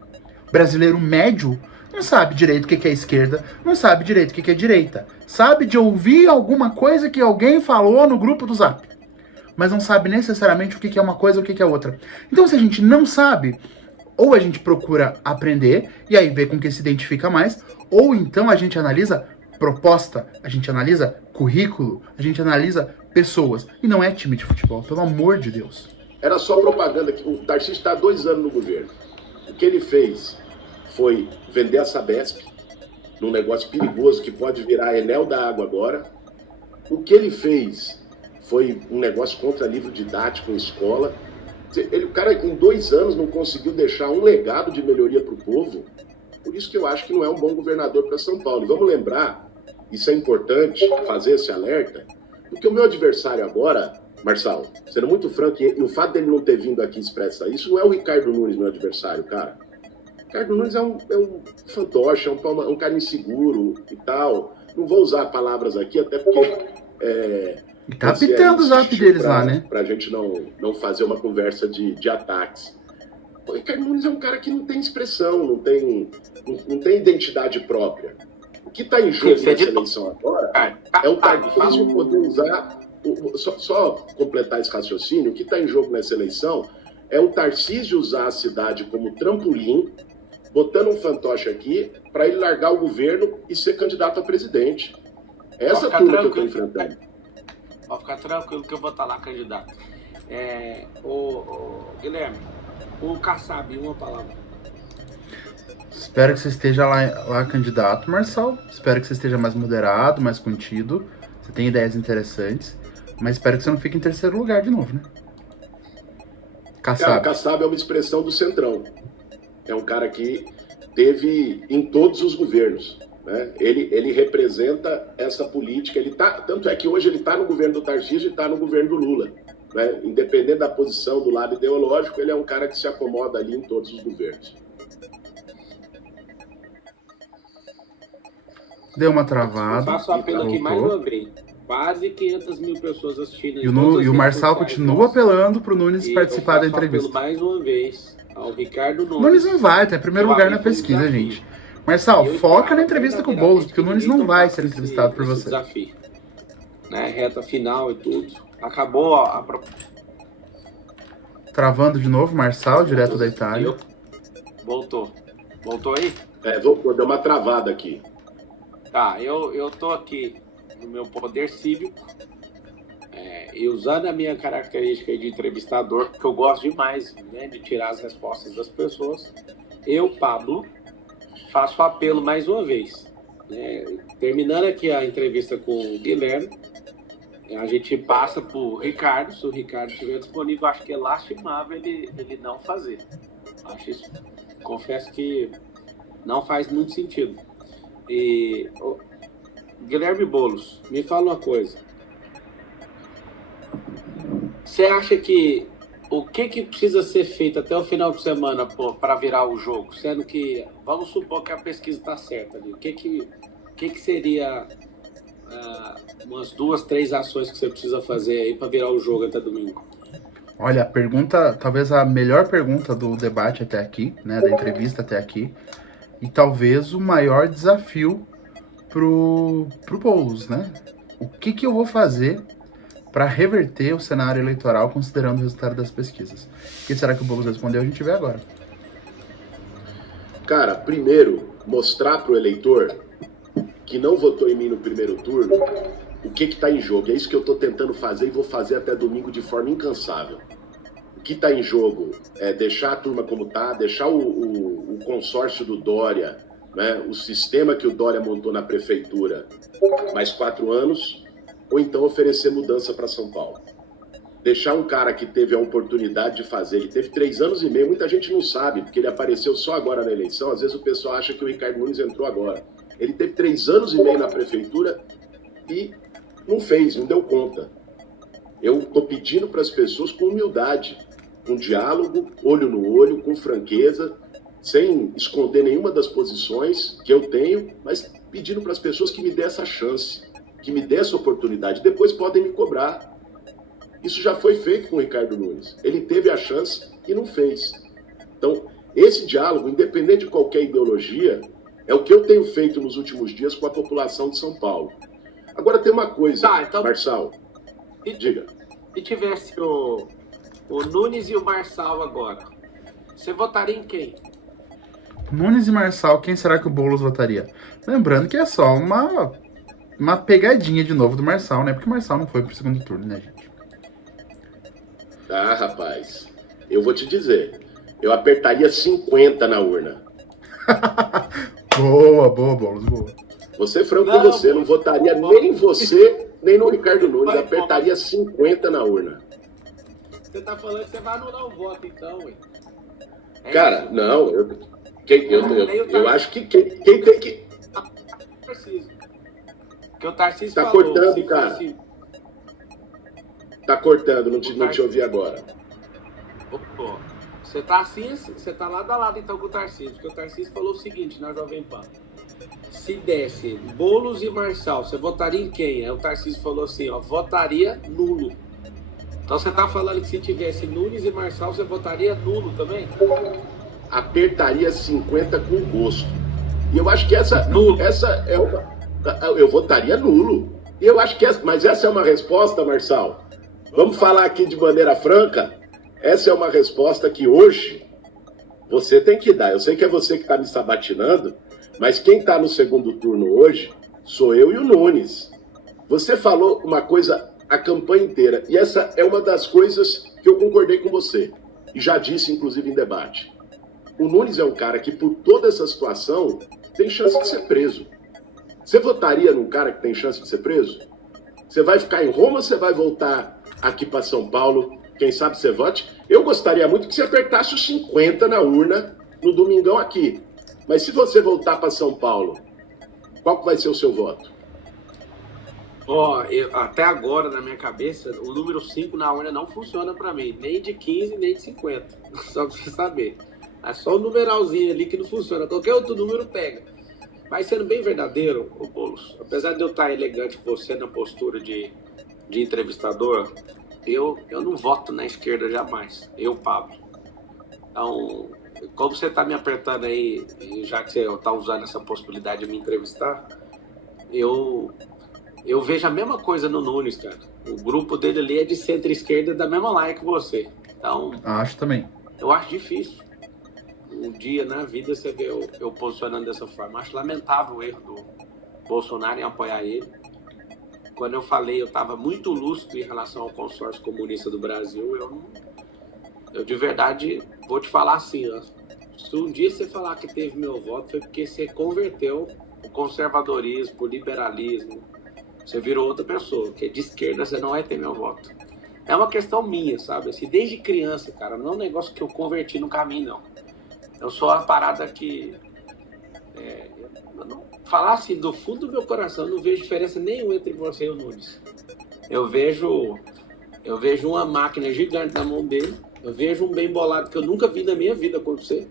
brasileiro médio não sabe direito o que é esquerda, não sabe direito o que é direita. Sabe de ouvir alguma coisa que alguém falou no grupo do Zap, mas não sabe necessariamente o que é uma coisa e o que é outra. Então, se a gente não sabe, ou a gente procura aprender e aí vê com que se identifica mais, ou então a gente analisa proposta, a gente analisa currículo, a gente analisa pessoas. E não é time de futebol, pelo amor de Deus. Era só propaganda que o Tarcísio está há 2 anos no governo. O que ele fez foi vender a Sabesp, num negócio perigoso que pode virar Enel da água agora. O que ele fez foi um negócio contra livro didático em escola. O cara, em 2 anos, não conseguiu deixar um legado de melhoria para o povo. Por isso que eu acho que não é um bom governador para São Paulo. E vamos lembrar, isso é importante, fazer esse alerta, porque o meu adversário agora, Marçal, sendo muito franco, e o fato dele não ter vindo aqui expressar isso, não é o Ricardo Nunes, meu adversário, cara. O Ricardo Nunes é um fantoche, é um cara inseguro e tal. Não vou usar palavras aqui, até porque... E tá apitando o Zap deles lá, né? Pra gente não fazer uma conversa de ataques. O Ricardo Nunes é um cara que não tem expressão, não tem identidade própria. O que está em jogo nessa eleição agora é o Tarcísio poder usar... Só completar esse raciocínio, o que está em jogo nessa eleição é o Tarcísio usar a cidade como trampolim, botando um fantoche aqui, para ele largar o governo e ser candidato a presidente. Essa turma que eu estou enfrentando. Pode ficar tranquilo que eu vou estar lá candidato. Guilherme, o Kassab, uma palavra. Espero que você esteja lá candidato, Marçal. Espero que você esteja mais moderado, mais contido. Você tem ideias interessantes. Mas espero que você não fique em terceiro lugar de novo, né? Kassab. Cara, Kassab é uma expressão do Centrão. É um cara que teve em todos os governos. Né? Ele representa essa política. Tanto é que hoje ele está no governo do Tarcísio e está no governo do Lula. Né? Independente da posição do lado ideológico, ele é um cara que se acomoda ali em todos os governos. Deu uma travada. Eu faço apelo aqui mais uma vez. Quase 500 mil pessoas assistindo. E o Marçal continua apelando pro Nunes participar da entrevista. Apelo mais uma vez ao Ricardo Nunes. Nunes não vai, tá em primeiro lugar na pesquisa, gente. Marçal, foca na entrevista com o Boulos, porque o Nunes não vai ser entrevistado por você. Desafio. Né? Reta final e tudo. Acabou a... Travando de novo, Marçal, direto da Itália. Voltou. Voltou aí? Vou dar uma travada aqui. Tá, eu tô aqui no meu poder cívico, e usando a minha característica de entrevistador, que eu gosto demais, né, de tirar as respostas das pessoas, eu, Pablo, faço apelo mais uma vez. Né, terminando aqui a entrevista com o Guilherme, a gente passa pro Ricardo. Se o Ricardo estiver disponível, acho que é lastimável ele não fazer. Acho isso, confesso que não faz muito sentido. E Guilherme Boulos, me fala uma coisa. Você acha que o que precisa ser feito até o final de semana para virar o jogo? Sendo que, vamos supor que a pesquisa está certa ali. O que seria umas 2, 3 ações que você precisa fazer aí para virar o jogo até domingo? Olha, a pergunta, talvez a melhor pergunta do debate até aqui, né, da entrevista até aqui, e talvez o maior desafio pro Boulos, né? O que eu vou fazer para reverter o cenário eleitoral considerando o resultado das pesquisas? O que será que o Boulos respondeu? A gente vê agora. Cara, primeiro, mostrar pro eleitor que não votou em mim no primeiro turno o que está em jogo. É isso que eu estou tentando fazer e vou fazer até domingo de forma incansável. O que está em jogo é deixar a turma como está, deixar o consórcio do Dória, né, o sistema que o Dória montou na prefeitura, mais 4 anos, ou então oferecer mudança para São Paulo. Deixar um cara que teve a oportunidade de fazer, ele teve 3 anos e meio, muita gente não sabe, porque ele apareceu só agora na eleição, às vezes o pessoal acha que o Ricardo Nunes entrou agora. Ele teve 3 anos e meio na prefeitura e não fez, não deu conta. Eu estou pedindo para as pessoas com humildade, com diálogo, olho no olho, com franqueza, sem esconder nenhuma das posições que eu tenho, mas pedindo para as pessoas que me dê essa chance, que me dê essa oportunidade. Depois podem me cobrar. Isso já foi feito com o Ricardo Nunes. Ele teve a chance e não fez. Então, esse diálogo, independente de qualquer ideologia, é o que eu tenho feito nos últimos dias com a população de São Paulo. Agora tem uma coisa, então, Marçal, diga. Se tivesse o Nunes e o Marçal agora, você votaria em quem? Nunes e Marçal, quem será que o Boulos votaria? Lembrando que é só uma pegadinha de novo do Marçal, né? Porque o Marçal não foi pro segundo turno, né, gente? Ah, rapaz, eu vou te dizer, eu apertaria 50 na urna. Boa, Boulos, boa. Vou ser franco com você, não votaria nem você, nem no Ricardo Nunes, apertaria 50 na urna. Você tá falando que você vai anular o voto, então, ué. Cara, isso? não, eu acho que quem tem que... Preciso. Porque o Tarcísio Tá falou, cortando, se cara. fosse- Tá cortando, não te ouvi agora. Pô, você tá assim, você tá lado a lado então com o Tarcísio, porque o Tarcísio falou o seguinte na Jovem Pan: se desse Boulos e Marçal, você votaria em quem? Aí o Tarcísio falou assim, ó, votaria nulo. Então você tá falando que se tivesse Nunes e Marçal, você votaria nulo também? Apertaria 50 com gosto. E eu acho que essa é uma... Eu votaria nulo. E eu acho que mas essa é uma resposta, Marçal. Vamos falar aqui de maneira franca. Essa é uma resposta que hoje você tem que dar. Eu sei que é você que está me sabatinando, mas quem está no segundo turno hoje sou eu e o Nunes. Você falou uma coisa a campanha inteira, e essa é uma das coisas que eu concordei com você, e já disse, inclusive, em debate. O Nunes é um cara que, por toda essa situação, tem chance de ser preso. Você votaria num cara que tem chance de ser preso? Você vai ficar em Roma ou você vai voltar aqui para São Paulo? Quem sabe você vote? Eu gostaria muito que você apertasse os 50 na urna no domingão aqui. Mas se você voltar para São Paulo, qual que vai ser o seu voto? Até agora, na minha cabeça, o número 5 na urna não funciona para mim. Nem de 15, nem de 50. Só pra você saber. É só o numeralzinho ali que não funciona. Qualquer outro número pega. Mas sendo bem verdadeiro, ô Boulos, apesar de eu estar elegante com você na postura de entrevistador, eu não voto na esquerda jamais. Eu, Pablo. Então, como você está me apertando aí, já que você está usando essa possibilidade de me entrevistar, eu vejo a mesma coisa no Nunes, cara. O grupo dele ali é de centro-esquerda da mesma laia que você. Então, Acho também. eu acho difícil um dia na vida você vê eu posicionando dessa forma. Acho lamentável o erro do Bolsonaro em apoiar ele. Quando eu falei, eu estava muito lúcido em relação ao consórcio comunista do Brasil. Eu de verdade vou te falar assim, ó, se um dia você falar que teve meu voto, foi porque você converteu o conservadorismo, o liberalismo, você virou outra pessoa, porque de esquerda você não vai ter meu voto. É uma questão minha, sabe? Assim, desde criança, cara, não é um negócio que eu converti no caminho, não. Eu sou uma parada que... falar assim, do fundo do meu coração, eu não vejo diferença nenhuma entre você e o Nunes. Eu vejo uma máquina gigante na mão dele, eu vejo um bem bolado que eu nunca vi na minha vida acontecer.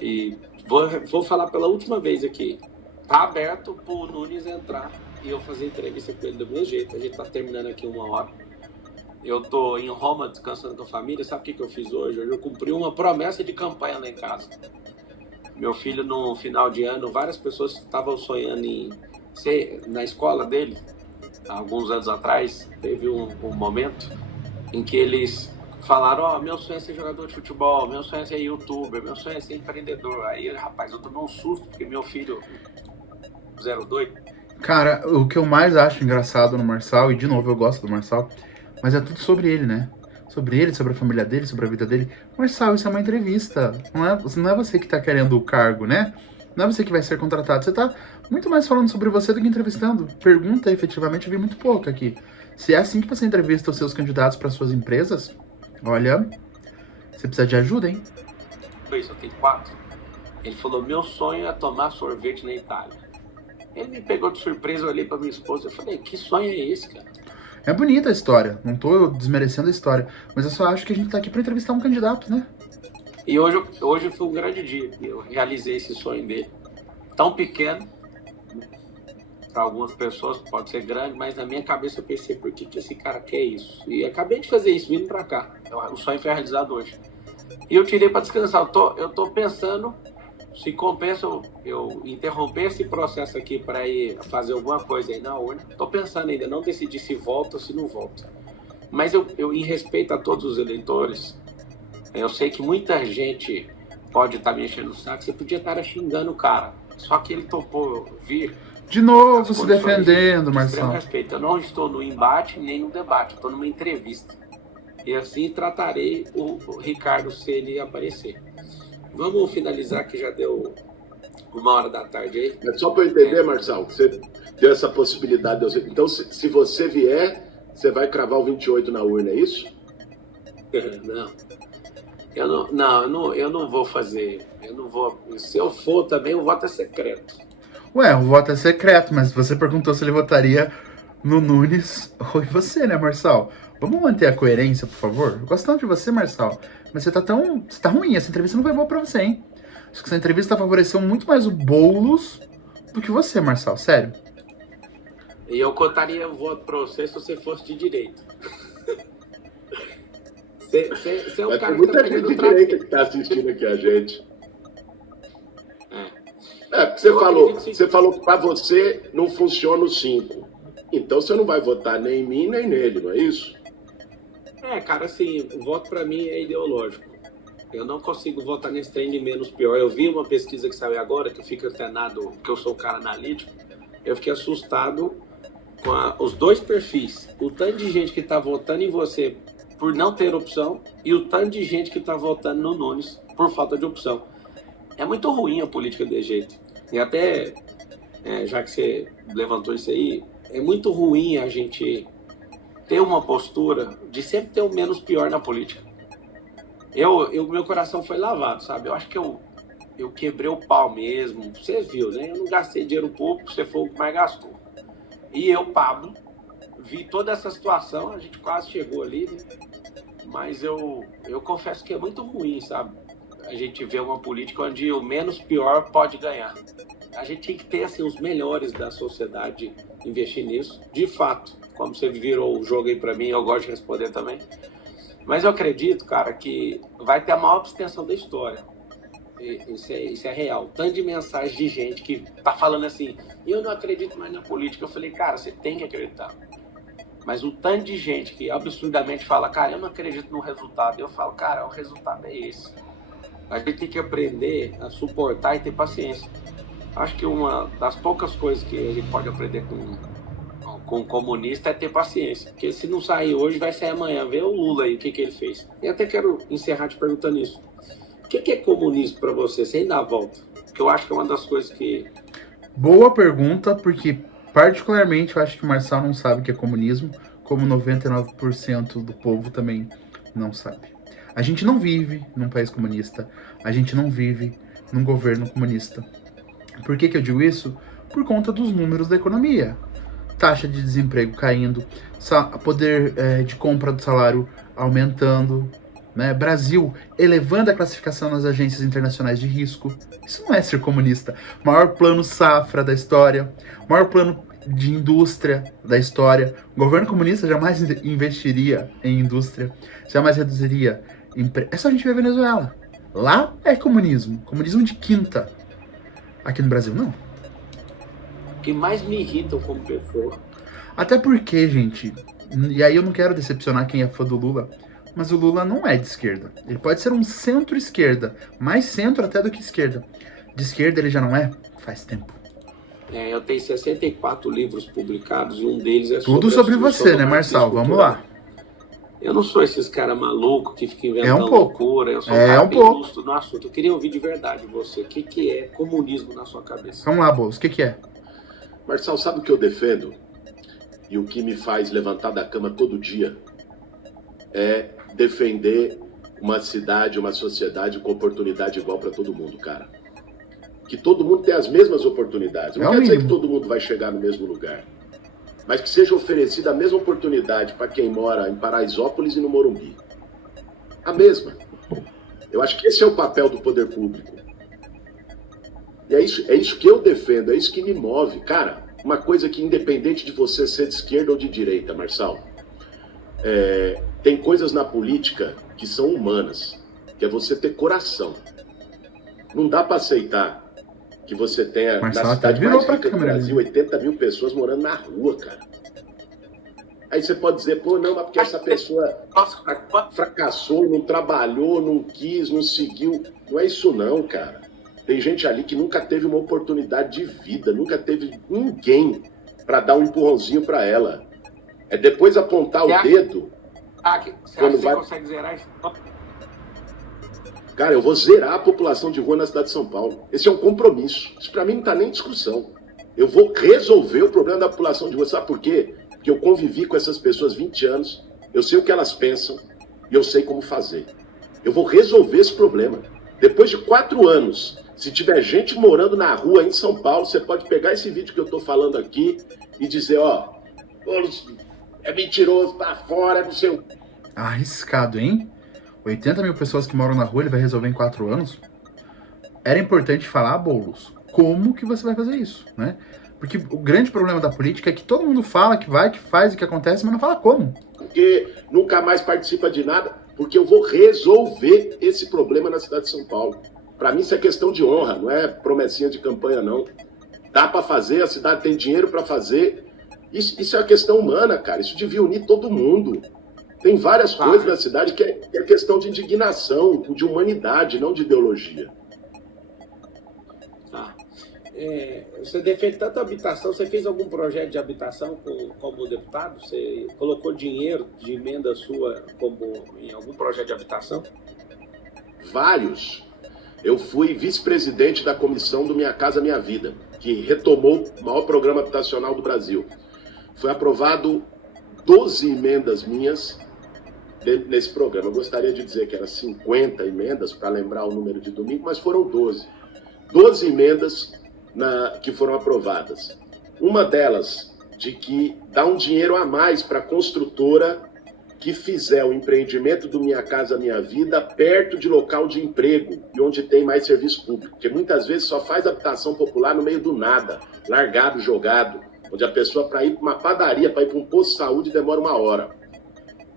E vou falar pela última vez aqui. Tá aberto pro Nunes entrar e eu fazer entrevista com ele do meu jeito. A gente tá terminando aqui 1 hora. Eu tô em Roma descansando com a família. Sabe o que eu fiz hoje? Hoje eu cumpri uma promessa de campanha lá em casa. Meu filho, no final de ano, várias pessoas estavam sonhando em ser na escola dele. Há alguns anos atrás, teve um momento em que eles falaram, meu sonho é ser jogador de futebol, meu sonho é ser youtuber, meu sonho é ser empreendedor. Aí, rapaz, eu tomei um susto, porque meu filho 02. Cara, o que eu mais acho engraçado no Marçal, e de novo eu gosto do Marçal, mas é tudo sobre ele, né? Sobre ele, sobre a família dele, sobre a vida dele. Marçal, isso é uma entrevista. Não é você que tá querendo o cargo, né? Não é você que vai ser contratado. Você tá muito mais falando sobre você do que entrevistando. Pergunta, efetivamente, eu vi muito pouco aqui. Se é assim que você entrevista os seus candidatos para suas empresas, olha, você precisa de ajuda, hein? Isso, eu tenho 4. Ele falou, meu sonho é tomar sorvete na Itália. Ele me pegou de surpresa, eu olhei pra minha esposa e falei, que sonho é esse, cara? É bonita a história, não tô desmerecendo a história, mas eu só acho que a gente tá aqui pra entrevistar um candidato, né? E hoje foi um grande dia. Eu realizei esse sonho dele. Tão pequeno, para algumas pessoas pode ser grande, mas na minha cabeça eu pensei, por que esse cara quer isso? E acabei de fazer isso, vindo para cá. O sonho foi realizado hoje. E eu tirei para descansar. Eu tô pensando se compensa eu interromper esse processo aqui para ir fazer alguma coisa aí na urna. Tô pensando ainda, não decidi se volta ou se não volta. Mas eu em respeito a todos os eleitores, eu sei que muita gente pode estar me enchendo o saco, você podia estar xingando o cara. Só que ele topou vir. De novo se defendendo, Marcelo. Respeito. Eu não estou no embate nem no debate, estou numa entrevista. E assim tratarei o Ricardo se ele aparecer. Vamos finalizar que já deu 1h da tarde aí. Mas só para eu entender, Marcelo, você deu essa possibilidade. Então, se você vier, você vai cravar o 28 na urna, é isso? Não. Eu não vou fazer. Eu não vou. Se eu for também, o voto é secreto. Ué, o voto é secreto, mas você perguntou se ele votaria no Nunes ou em você, né, Marçal? Vamos manter a coerência, por favor? Eu gosto tanto de você, Marçal, mas você tá ruim, essa entrevista não foi boa pra você, hein? Acho que essa entrevista favoreceu muito mais o Boulos do que você, Marçal, sério. E eu contaria o voto pra você se você fosse de direita. Você é um cara que tá pegando muita gente de direita que tá assistindo aqui a gente. Porque você falou que para você não funciona o 5. Então você não vai votar nem em mim, nem nele, não é isso? Cara, assim, o voto para mim é ideológico. Eu não consigo votar nesse trem de menos pior. Eu vi uma pesquisa que saiu agora, que eu fico antenado, porque eu sou um cara analítico. Eu fiquei assustado com os dois perfis. O tanto de gente que tá votando em você por não ter opção e o tanto de gente que tá votando no Nunes por falta de opção. É muito ruim a política desse jeito. E até, já que você levantou isso aí, é muito ruim a gente ter uma postura de sempre ter o menos pior na política. Meu coração foi lavado, sabe? Eu acho que eu quebrei o pau mesmo. Você viu, né? Eu não gastei dinheiro público, você foi o que mais gastou. E eu, Pablo, vi toda essa situação, a gente quase chegou ali, né? Mas eu confesso que é muito ruim, sabe? A gente vê uma política onde o menos pior pode ganhar. A gente tem que ter assim, os melhores da sociedade investir nisso, de fato. Como você virou o jogo aí pra mim, eu gosto de responder também. Mas eu acredito, cara, que vai ter a maior abstenção da história. Isso é real. Tanto de mensagem de gente que tá falando assim, eu não acredito mais na política. Eu falei, cara, você tem que acreditar. Mas o tanto de gente que absurdamente fala, cara, eu não acredito no resultado. Eu falo, cara, o resultado é esse. A gente tem que aprender a suportar e ter paciência. Acho que uma das poucas coisas que a gente pode aprender com um comunista é ter paciência. Porque se não sair hoje, vai sair amanhã. Vê o Lula aí, o que ele fez. E até quero encerrar te perguntando isso. O que é comunismo para você, sem dar a volta? Porque eu acho que é uma das coisas que... Boa pergunta, porque particularmente eu acho que o Marçal não sabe o que é comunismo, como 99% do povo também não sabe. A gente não vive num país comunista, a gente não vive num governo comunista. Por que eu digo isso? Por conta dos números da economia. Taxa de desemprego caindo, poder de compra do salário aumentando, né? Brasil elevando a classificação nas agências internacionais de risco. Isso não é ser comunista. Maior plano safra da história, maior plano de indústria da história. O governo comunista jamais investiria em indústria, jamais reduziria emprego. É só a gente ver a Venezuela. Lá é comunismo. Comunismo de quinta. Aqui no Brasil, não. O que mais me irrita como pessoa. Até porque, gente, e aí eu não quero decepcionar quem é fã do Lula, mas o Lula não é de esquerda. Ele pode ser um centro-esquerda, mais centro até do que esquerda. De esquerda ele já não é? Faz tempo. Eu tenho 64 livros publicados e um deles é tudo sobre você, né, Marçal? Vamos lá. Eu não sou esses caras malucos que ficam inventando loucura. Eu sou um bem lúcido no assunto. Eu queria ouvir de verdade você. O que é comunismo na sua cabeça? Vamos lá, Boulos. O que é? Marçal, sabe o que eu defendo? E o que me faz levantar da cama todo dia? É defender uma cidade, uma sociedade com oportunidade igual para todo mundo, cara. Que todo mundo tenha as mesmas oportunidades. Não quer dizer que todo mundo vai chegar no mesmo lugar. Mas que seja oferecida a mesma oportunidade para quem mora em Paraisópolis e no Morumbi. A mesma. Eu acho que esse é o papel do poder público. E é isso que eu defendo, é isso que me move. Cara, uma coisa que independente de você ser de esquerda ou de direita, Marçal, tem coisas na política que são humanas, que é você ter coração. Não dá para aceitar que você tenha, Marçal na cidade mais rica do câmera, Brasil, 80 mil pessoas morando na rua, cara. Aí você pode dizer, pô, não, mas porque essa pessoa fracassou, não trabalhou, não quis, não seguiu. Não é isso não, cara. Tem gente ali que nunca teve uma oportunidade de vida, nunca teve ninguém para dar um empurrãozinho para ela. É depois apontar o dedo. Você acha que você consegue zerar isso? Cara, eu vou zerar a população de rua na cidade de São Paulo. Esse é um compromisso. Isso para mim não tá nem em discussão. Eu vou resolver o problema da população de rua. Sabe por quê? Porque eu convivi com essas pessoas 20 anos, eu sei o que elas pensam e eu sei como fazer. Eu vou resolver esse problema. Depois de 4 anos, se tiver gente morando na rua em São Paulo, você pode pegar esse vídeo que eu tô falando aqui e dizer, ó, é mentiroso, tá fora, é não sei o... Arriscado, hein? 80 mil pessoas que moram na rua, ele vai resolver em 4 anos? Era importante falar, Boulos, como que você vai fazer isso, né? Porque o grande problema da política é que todo mundo fala que vai, que faz e que acontece, mas não fala como. Porque nunca mais participa de nada, porque eu vou resolver esse problema na cidade de São Paulo. Para mim isso é questão de honra, não é promessinha de campanha, não. Dá para fazer, a cidade tem dinheiro para fazer. Isso é uma questão humana, cara. Isso devia unir todo mundo. Tem várias coisas na cidade que é questão de indignação, de humanidade, não de ideologia. Você defende tanto a habitação, você fez algum projeto de habitação como deputado? Você colocou dinheiro de emenda sua em algum projeto de habitação? Vários. Eu fui vice-presidente da comissão do Minha Casa Minha Vida, que retomou o maior programa habitacional do Brasil. Foi aprovado 12 emendas minhas nesse programa. Eu gostaria de dizer que eram 50 emendas, para lembrar o número de domingo, mas foram 12. 12 emendas que foram aprovadas. Uma delas, de que dá um dinheiro a mais para a construtora que fizer o empreendimento do Minha Casa Minha Vida perto de local de emprego e onde tem mais serviço público. Porque muitas vezes só faz habitação popular no meio do nada, largado, jogado, onde a pessoa, para ir para uma padaria, para ir para um posto de saúde, demora 1 hora.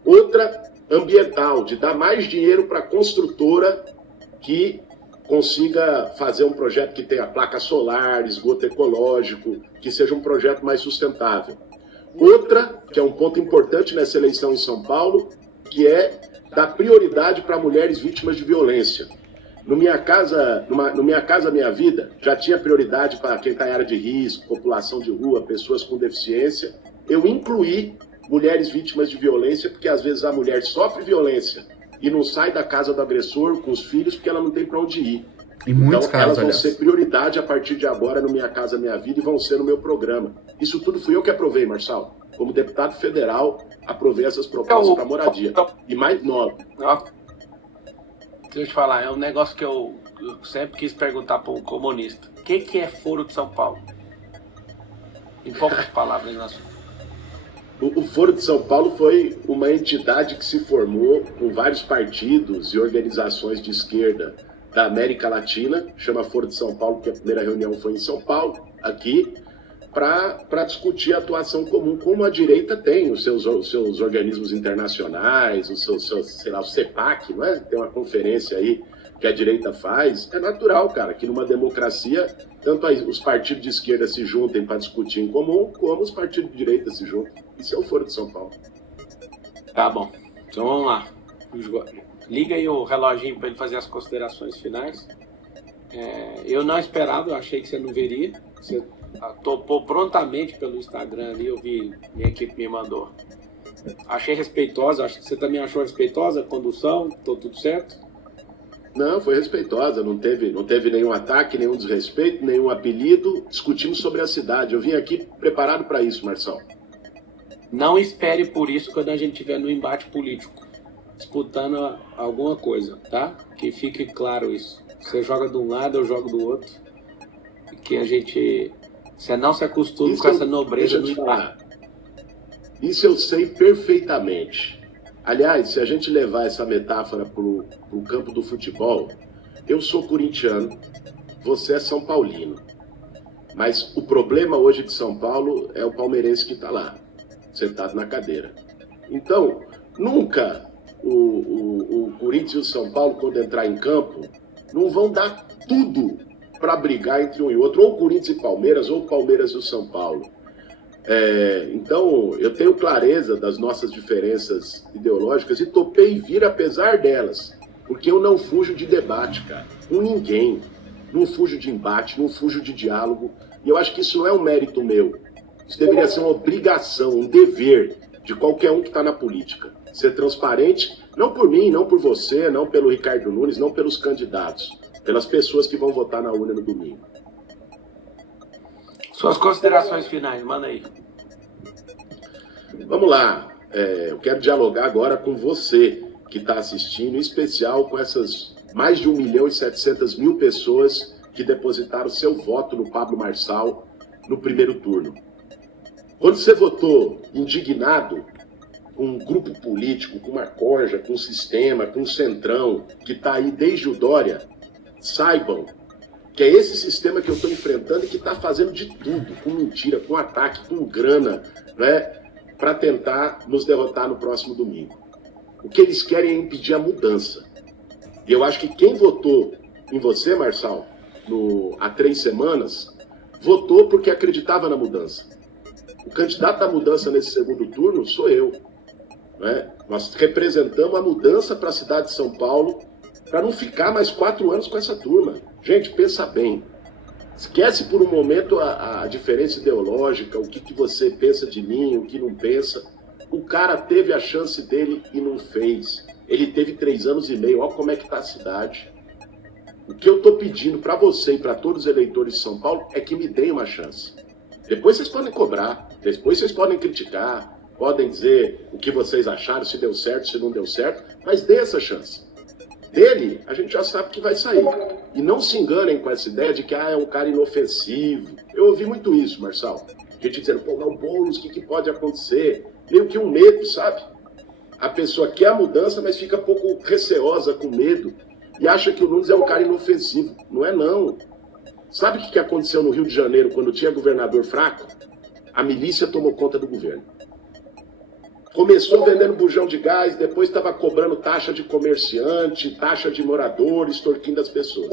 Outra, ambiental, de dar mais dinheiro para a construtora que consiga fazer um projeto que tenha placa solar, esgoto ecológico, que seja um projeto mais sustentável. Outra, que é um ponto importante nessa eleição em São Paulo, que é dar prioridade para mulheres vítimas de violência. No Minha Casa Minha Vida, já tinha prioridade para quem está em área de risco, população de rua, pessoas com deficiência. Eu incluí mulheres vítimas de violência, porque às vezes a mulher sofre violência e não sai da casa do agressor com os filhos porque ela não tem para onde ir. Então elas vão ser prioridade a partir de agora no Minha Casa Minha Vida e vão ser no meu programa. Isso tudo fui eu que aprovei, Marçal. Como deputado federal, aprovei essas propostas para moradia. E mais 9. Deixa eu te falar, é um negócio que eu sempre quis perguntar para um comunista. O que é Foro de São Paulo? Em poucas palavras, nosso. O Foro de São Paulo foi uma entidade que se formou com vários partidos e organizações de esquerda da América Latina, chama Foro de São Paulo, porque a primeira reunião foi em São Paulo, aqui, para discutir a atuação comum, como a direita tem os seus organismos internacionais, sei lá, o CEPAC, não é? Tem uma conferência aí que a direita faz. É natural, cara, que numa democracia, tanto os partidos de esquerda se juntem para discutir em comum, como os partidos de direita se juntem. Isso é o Foro de São Paulo. Tá bom. Então vamos lá. Liga aí o reloginho para ele fazer as considerações finais. Eu não esperava, eu achei que você não veria. Você topou prontamente pelo Instagram ali, eu vi, minha equipe me mandou. Achei respeitosa, acho que você também achou respeitosa a condução, tudo certo? Não, foi respeitosa, não teve nenhum ataque, nenhum desrespeito, nenhum apelido. Discutimos sobre a cidade. Eu vim aqui preparado para isso, Marçal. Não espere por isso quando a gente estiver no embate político, disputando alguma coisa, tá? Que fique claro isso. Você joga de um lado, eu jogo do outro. E que a gente... Você não se acostume com essa nobreza do embate. Isso eu sei perfeitamente. Aliás, se a gente levar essa metáfora para o campo do futebol, eu sou corintiano, você é São Paulino. Mas o problema hoje de São Paulo é o palmeirense que está lá, sentado na cadeira. Então, nunca o Corinthians e o São Paulo, quando entrar em campo, não vão dar tudo para brigar entre um e outro, ou Corinthians e Palmeiras, ou Palmeiras e o São Paulo. Então, eu tenho clareza das nossas diferenças ideológicas e topei vir apesar delas, porque eu não fujo de debate, cara, com ninguém. Não fujo de embate, não fujo de diálogo, e eu acho que isso não é um mérito meu. Isso deveria ser uma obrigação, um dever de qualquer um que está na política. Ser transparente, não por mim, não por você, não pelo Ricardo Nunes, não pelos candidatos, pelas pessoas que vão votar na urna no domingo. Suas considerações finais, manda aí. Vamos lá, eu quero dialogar agora com você que está assistindo, em especial com essas mais de 1.700.000 pessoas que depositaram seu voto no Pablo Marçal no primeiro turno. Quando você votou indignado com um grupo político, com uma corja, com um sistema, com um centrão, que está aí desde o Dória, saibam que é esse sistema que eu estou enfrentando e que está fazendo de tudo, com mentira, com ataque, com grana, né, para tentar nos derrotar no próximo domingo. O que eles querem é impedir a mudança. E eu acho que quem votou em você, Marçal, há 3 semanas, votou porque acreditava na mudança. O candidato à mudança nesse segundo turno sou eu. Né? Nós representamos a mudança para a cidade de São Paulo para não ficar mais 4 anos com essa turma. Gente, pensa bem. Esquece por um momento a diferença ideológica, o que você pensa de mim, o que não pensa. O cara teve a chance dele e não fez. Ele teve 3 anos e meio, olha como é que está a cidade. O que eu estou pedindo para você e para todos os eleitores de São Paulo é que me deem uma chance. Depois vocês podem cobrar, depois vocês podem criticar, podem dizer o que vocês acharam, se deu certo, se não deu certo, mas dê essa chance. Dele, a gente já sabe que vai sair. E não se enganem com essa ideia de que é um cara inofensivo. Eu ouvi muito isso, Marçal. Gente dizendo, pô, não, Boulos, o que pode acontecer? Meio que um medo, sabe? A pessoa quer a mudança, mas fica um pouco receosa, com medo, e acha que o Nunes é um cara inofensivo. Não é, não. Sabe o que aconteceu no Rio de Janeiro, quando tinha governador fraco? A milícia tomou conta do governo. Começou vendendo bujão de gás, depois estava cobrando taxa de comerciante, taxa de morador, extorquindo as pessoas.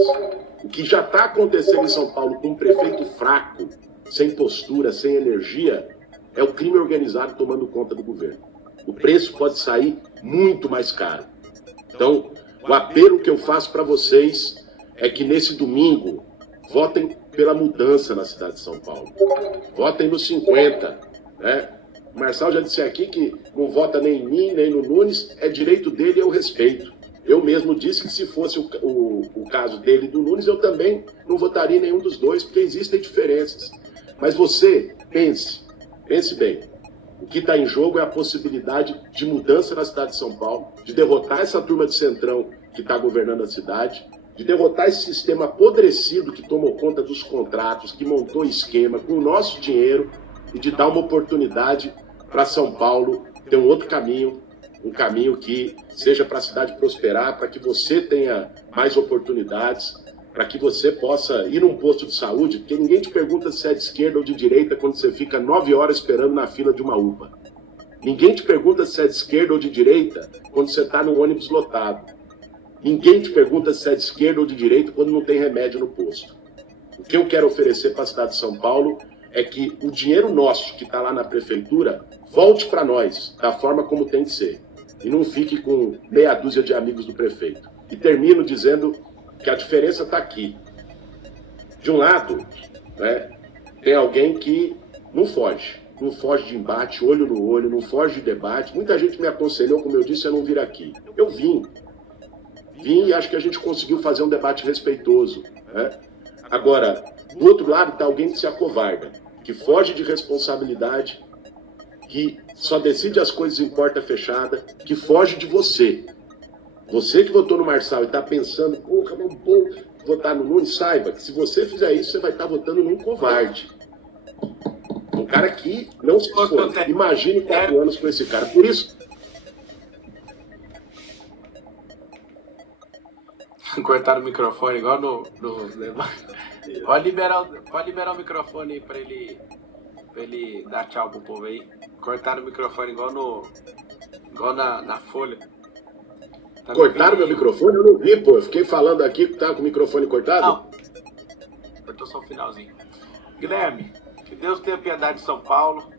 O que já está acontecendo em São Paulo com um prefeito fraco, sem postura, sem energia, é o crime organizado tomando conta do governo. O preço pode sair muito mais caro. Então, o apelo que eu faço para vocês é que nesse domingo votem pela mudança na cidade de São Paulo. Votem no 50, né? O Marçal já disse aqui que não vota nem em mim, nem no Nunes, é direito dele e eu respeito. Eu mesmo disse que se fosse o caso dele e do Nunes, eu também não votaria em nenhum dos dois, porque existem diferenças. Mas você, pense bem. O que está em jogo é a possibilidade de mudança na cidade de São Paulo, de derrotar essa turma de centrão que está governando a cidade, de derrotar esse sistema apodrecido que tomou conta dos contratos, que montou esquema com o nosso dinheiro, e de dar uma oportunidade para São Paulo ter um outro caminho, um caminho que seja para a cidade prosperar, para que você tenha mais oportunidades, para que você possa ir num posto de saúde, porque ninguém te pergunta se é de esquerda ou de direita quando você fica 9 horas esperando na fila de uma UPA. Ninguém te pergunta se é de esquerda ou de direita quando você está num ônibus lotado. Ninguém te pergunta se é de esquerda ou de direita quando não tem remédio no posto. O que eu quero oferecer para a cidade de São Paulo é que o dinheiro nosso que está lá na prefeitura volte para nós, da forma como tem que ser. E não fique com meia dúzia de amigos do prefeito. E termino dizendo que a diferença está aqui. De um lado, né, tem alguém que não foge de embate, olho no olho, não foge de debate. Muita gente me aconselhou, como eu disse, a não vir aqui. Eu vim e acho que a gente conseguiu fazer um debate respeitoso, né? Agora, do outro lado está alguém que se acovarda, que foge de responsabilidade, que só decide as coisas em porta fechada, que foge de você. Você que votou no Marçal e está pensando, porra, não vou votar no Nunes, saiba que se você fizer isso, você vai estar votando num covarde. Um cara que não se esforça. Imagine 4 anos com esse cara. Por isso, Cortaram o microfone igual no pode liberar o microfone aí pra ele dar tchau pro povo aí. Cortaram o microfone igual na Folha. Tá Cortaram meu microfone? Eu não vi, pô. Eu fiquei falando aqui que tava com o microfone cortado. Não. Cortou só o finalzinho. Guilherme, que Deus tenha piedade de São Paulo.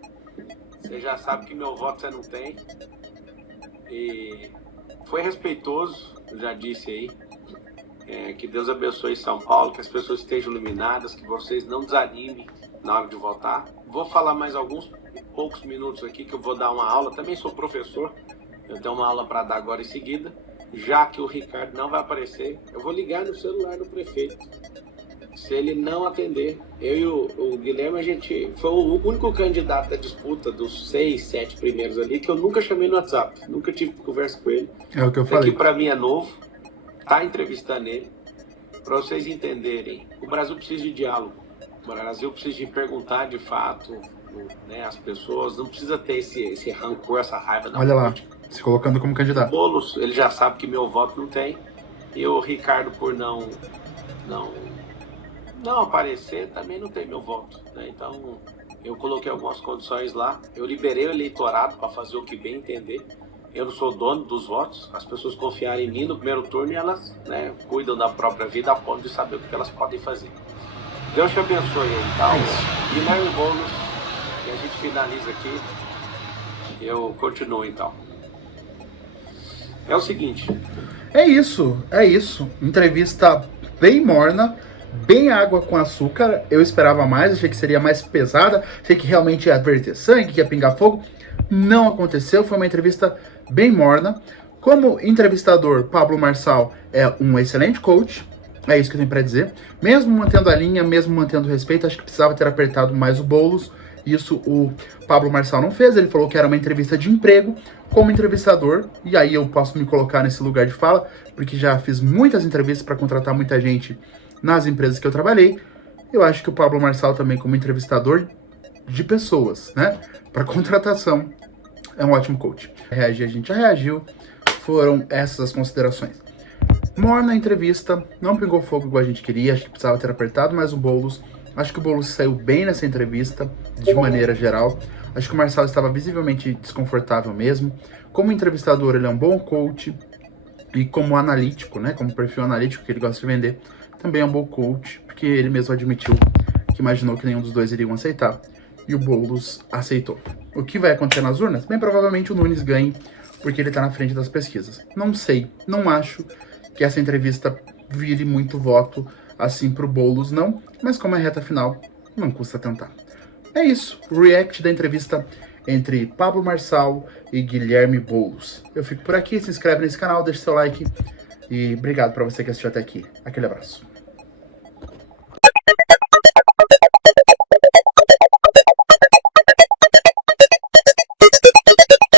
Você já sabe que meu voto você não tem. E foi respeitoso, eu já disse aí. Que Deus abençoe São Paulo, que as pessoas estejam iluminadas, que vocês não desanimem na hora de votar. Vou falar mais poucos minutos aqui, que eu vou dar uma aula. Também sou professor, eu tenho uma aula para dar agora em seguida. Já que o Ricardo não vai aparecer, eu vou ligar no celular do prefeito. Se ele não atender, eu e o Guilherme, a gente foi o único candidato da disputa dos 6, 7 primeiros ali que eu nunca chamei no WhatsApp, nunca tive conversa com ele. É o que eu falei. Aqui para mim é novo, tá entrevistando ele, para vocês entenderem. O Brasil precisa de diálogo, o Brasil precisa de perguntar de fato, né, as pessoas, não precisa ter esse rancor, essa raiva da Olha política. lá, se colocando como candidato. Boulos, ele já sabe que meu voto não tem, e o Ricardo, por não aparecer, também não tem meu voto, né? Então eu coloquei algumas condições lá, eu liberei o eleitorado para fazer o que bem entender. Eu não sou dono dos votos, as pessoas confiaram em mim no primeiro turno e elas, né, cuidam da própria vida a ponto de saber o que elas podem fazer. Deus te abençoe aí, então. Guilherme Boulos, e a gente finaliza aqui. Eu continuo então. É o seguinte. É isso. Entrevista bem morna, bem água com açúcar. Eu esperava mais, achei que seria mais pesada, achei que realmente ia verter sangue, que ia pingar fogo. Não aconteceu, foi uma entrevista bem morna. Como entrevistador, Pablo Marçal é um excelente coach, é isso que eu tenho para dizer. Mesmo mantendo a linha, mesmo mantendo o respeito, acho que precisava ter apertado mais o Boulos. Isso o Pablo Marçal não fez, ele falou que era uma entrevista de emprego como entrevistador, e aí eu posso me colocar nesse lugar de fala, porque já fiz muitas entrevistas para contratar muita gente nas empresas que eu trabalhei. Eu acho que o Pablo Marçal também como entrevistador de pessoas, né, para contratação, é um ótimo coach. A gente já reagiu, foram essas as considerações. Morna a entrevista, não pingou fogo igual a gente queria, acho que precisava ter apertado mais o Boulos. Acho que o Boulos saiu bem nessa entrevista, de maneira geral. Acho que o Marçal estava visivelmente desconfortável mesmo. Como entrevistador, ele é um bom coach. E como analítico, né, como perfil analítico que ele gosta de vender, também é um bom coach, porque ele mesmo admitiu que imaginou que nenhum dos dois iriam aceitar. E o Boulos aceitou. O que vai acontecer nas urnas? Bem provavelmente o Nunes ganhe, porque ele está na frente das pesquisas. Não sei, não acho que essa entrevista vire muito voto assim pro Boulos, não. Mas como é reta final, não custa tentar. É isso, o react da entrevista entre Pablo Marçal e Guilherme Boulos. Eu fico por aqui, se inscreve nesse canal, deixa seu like e obrigado para você que assistiu até aqui. Aquele abraço.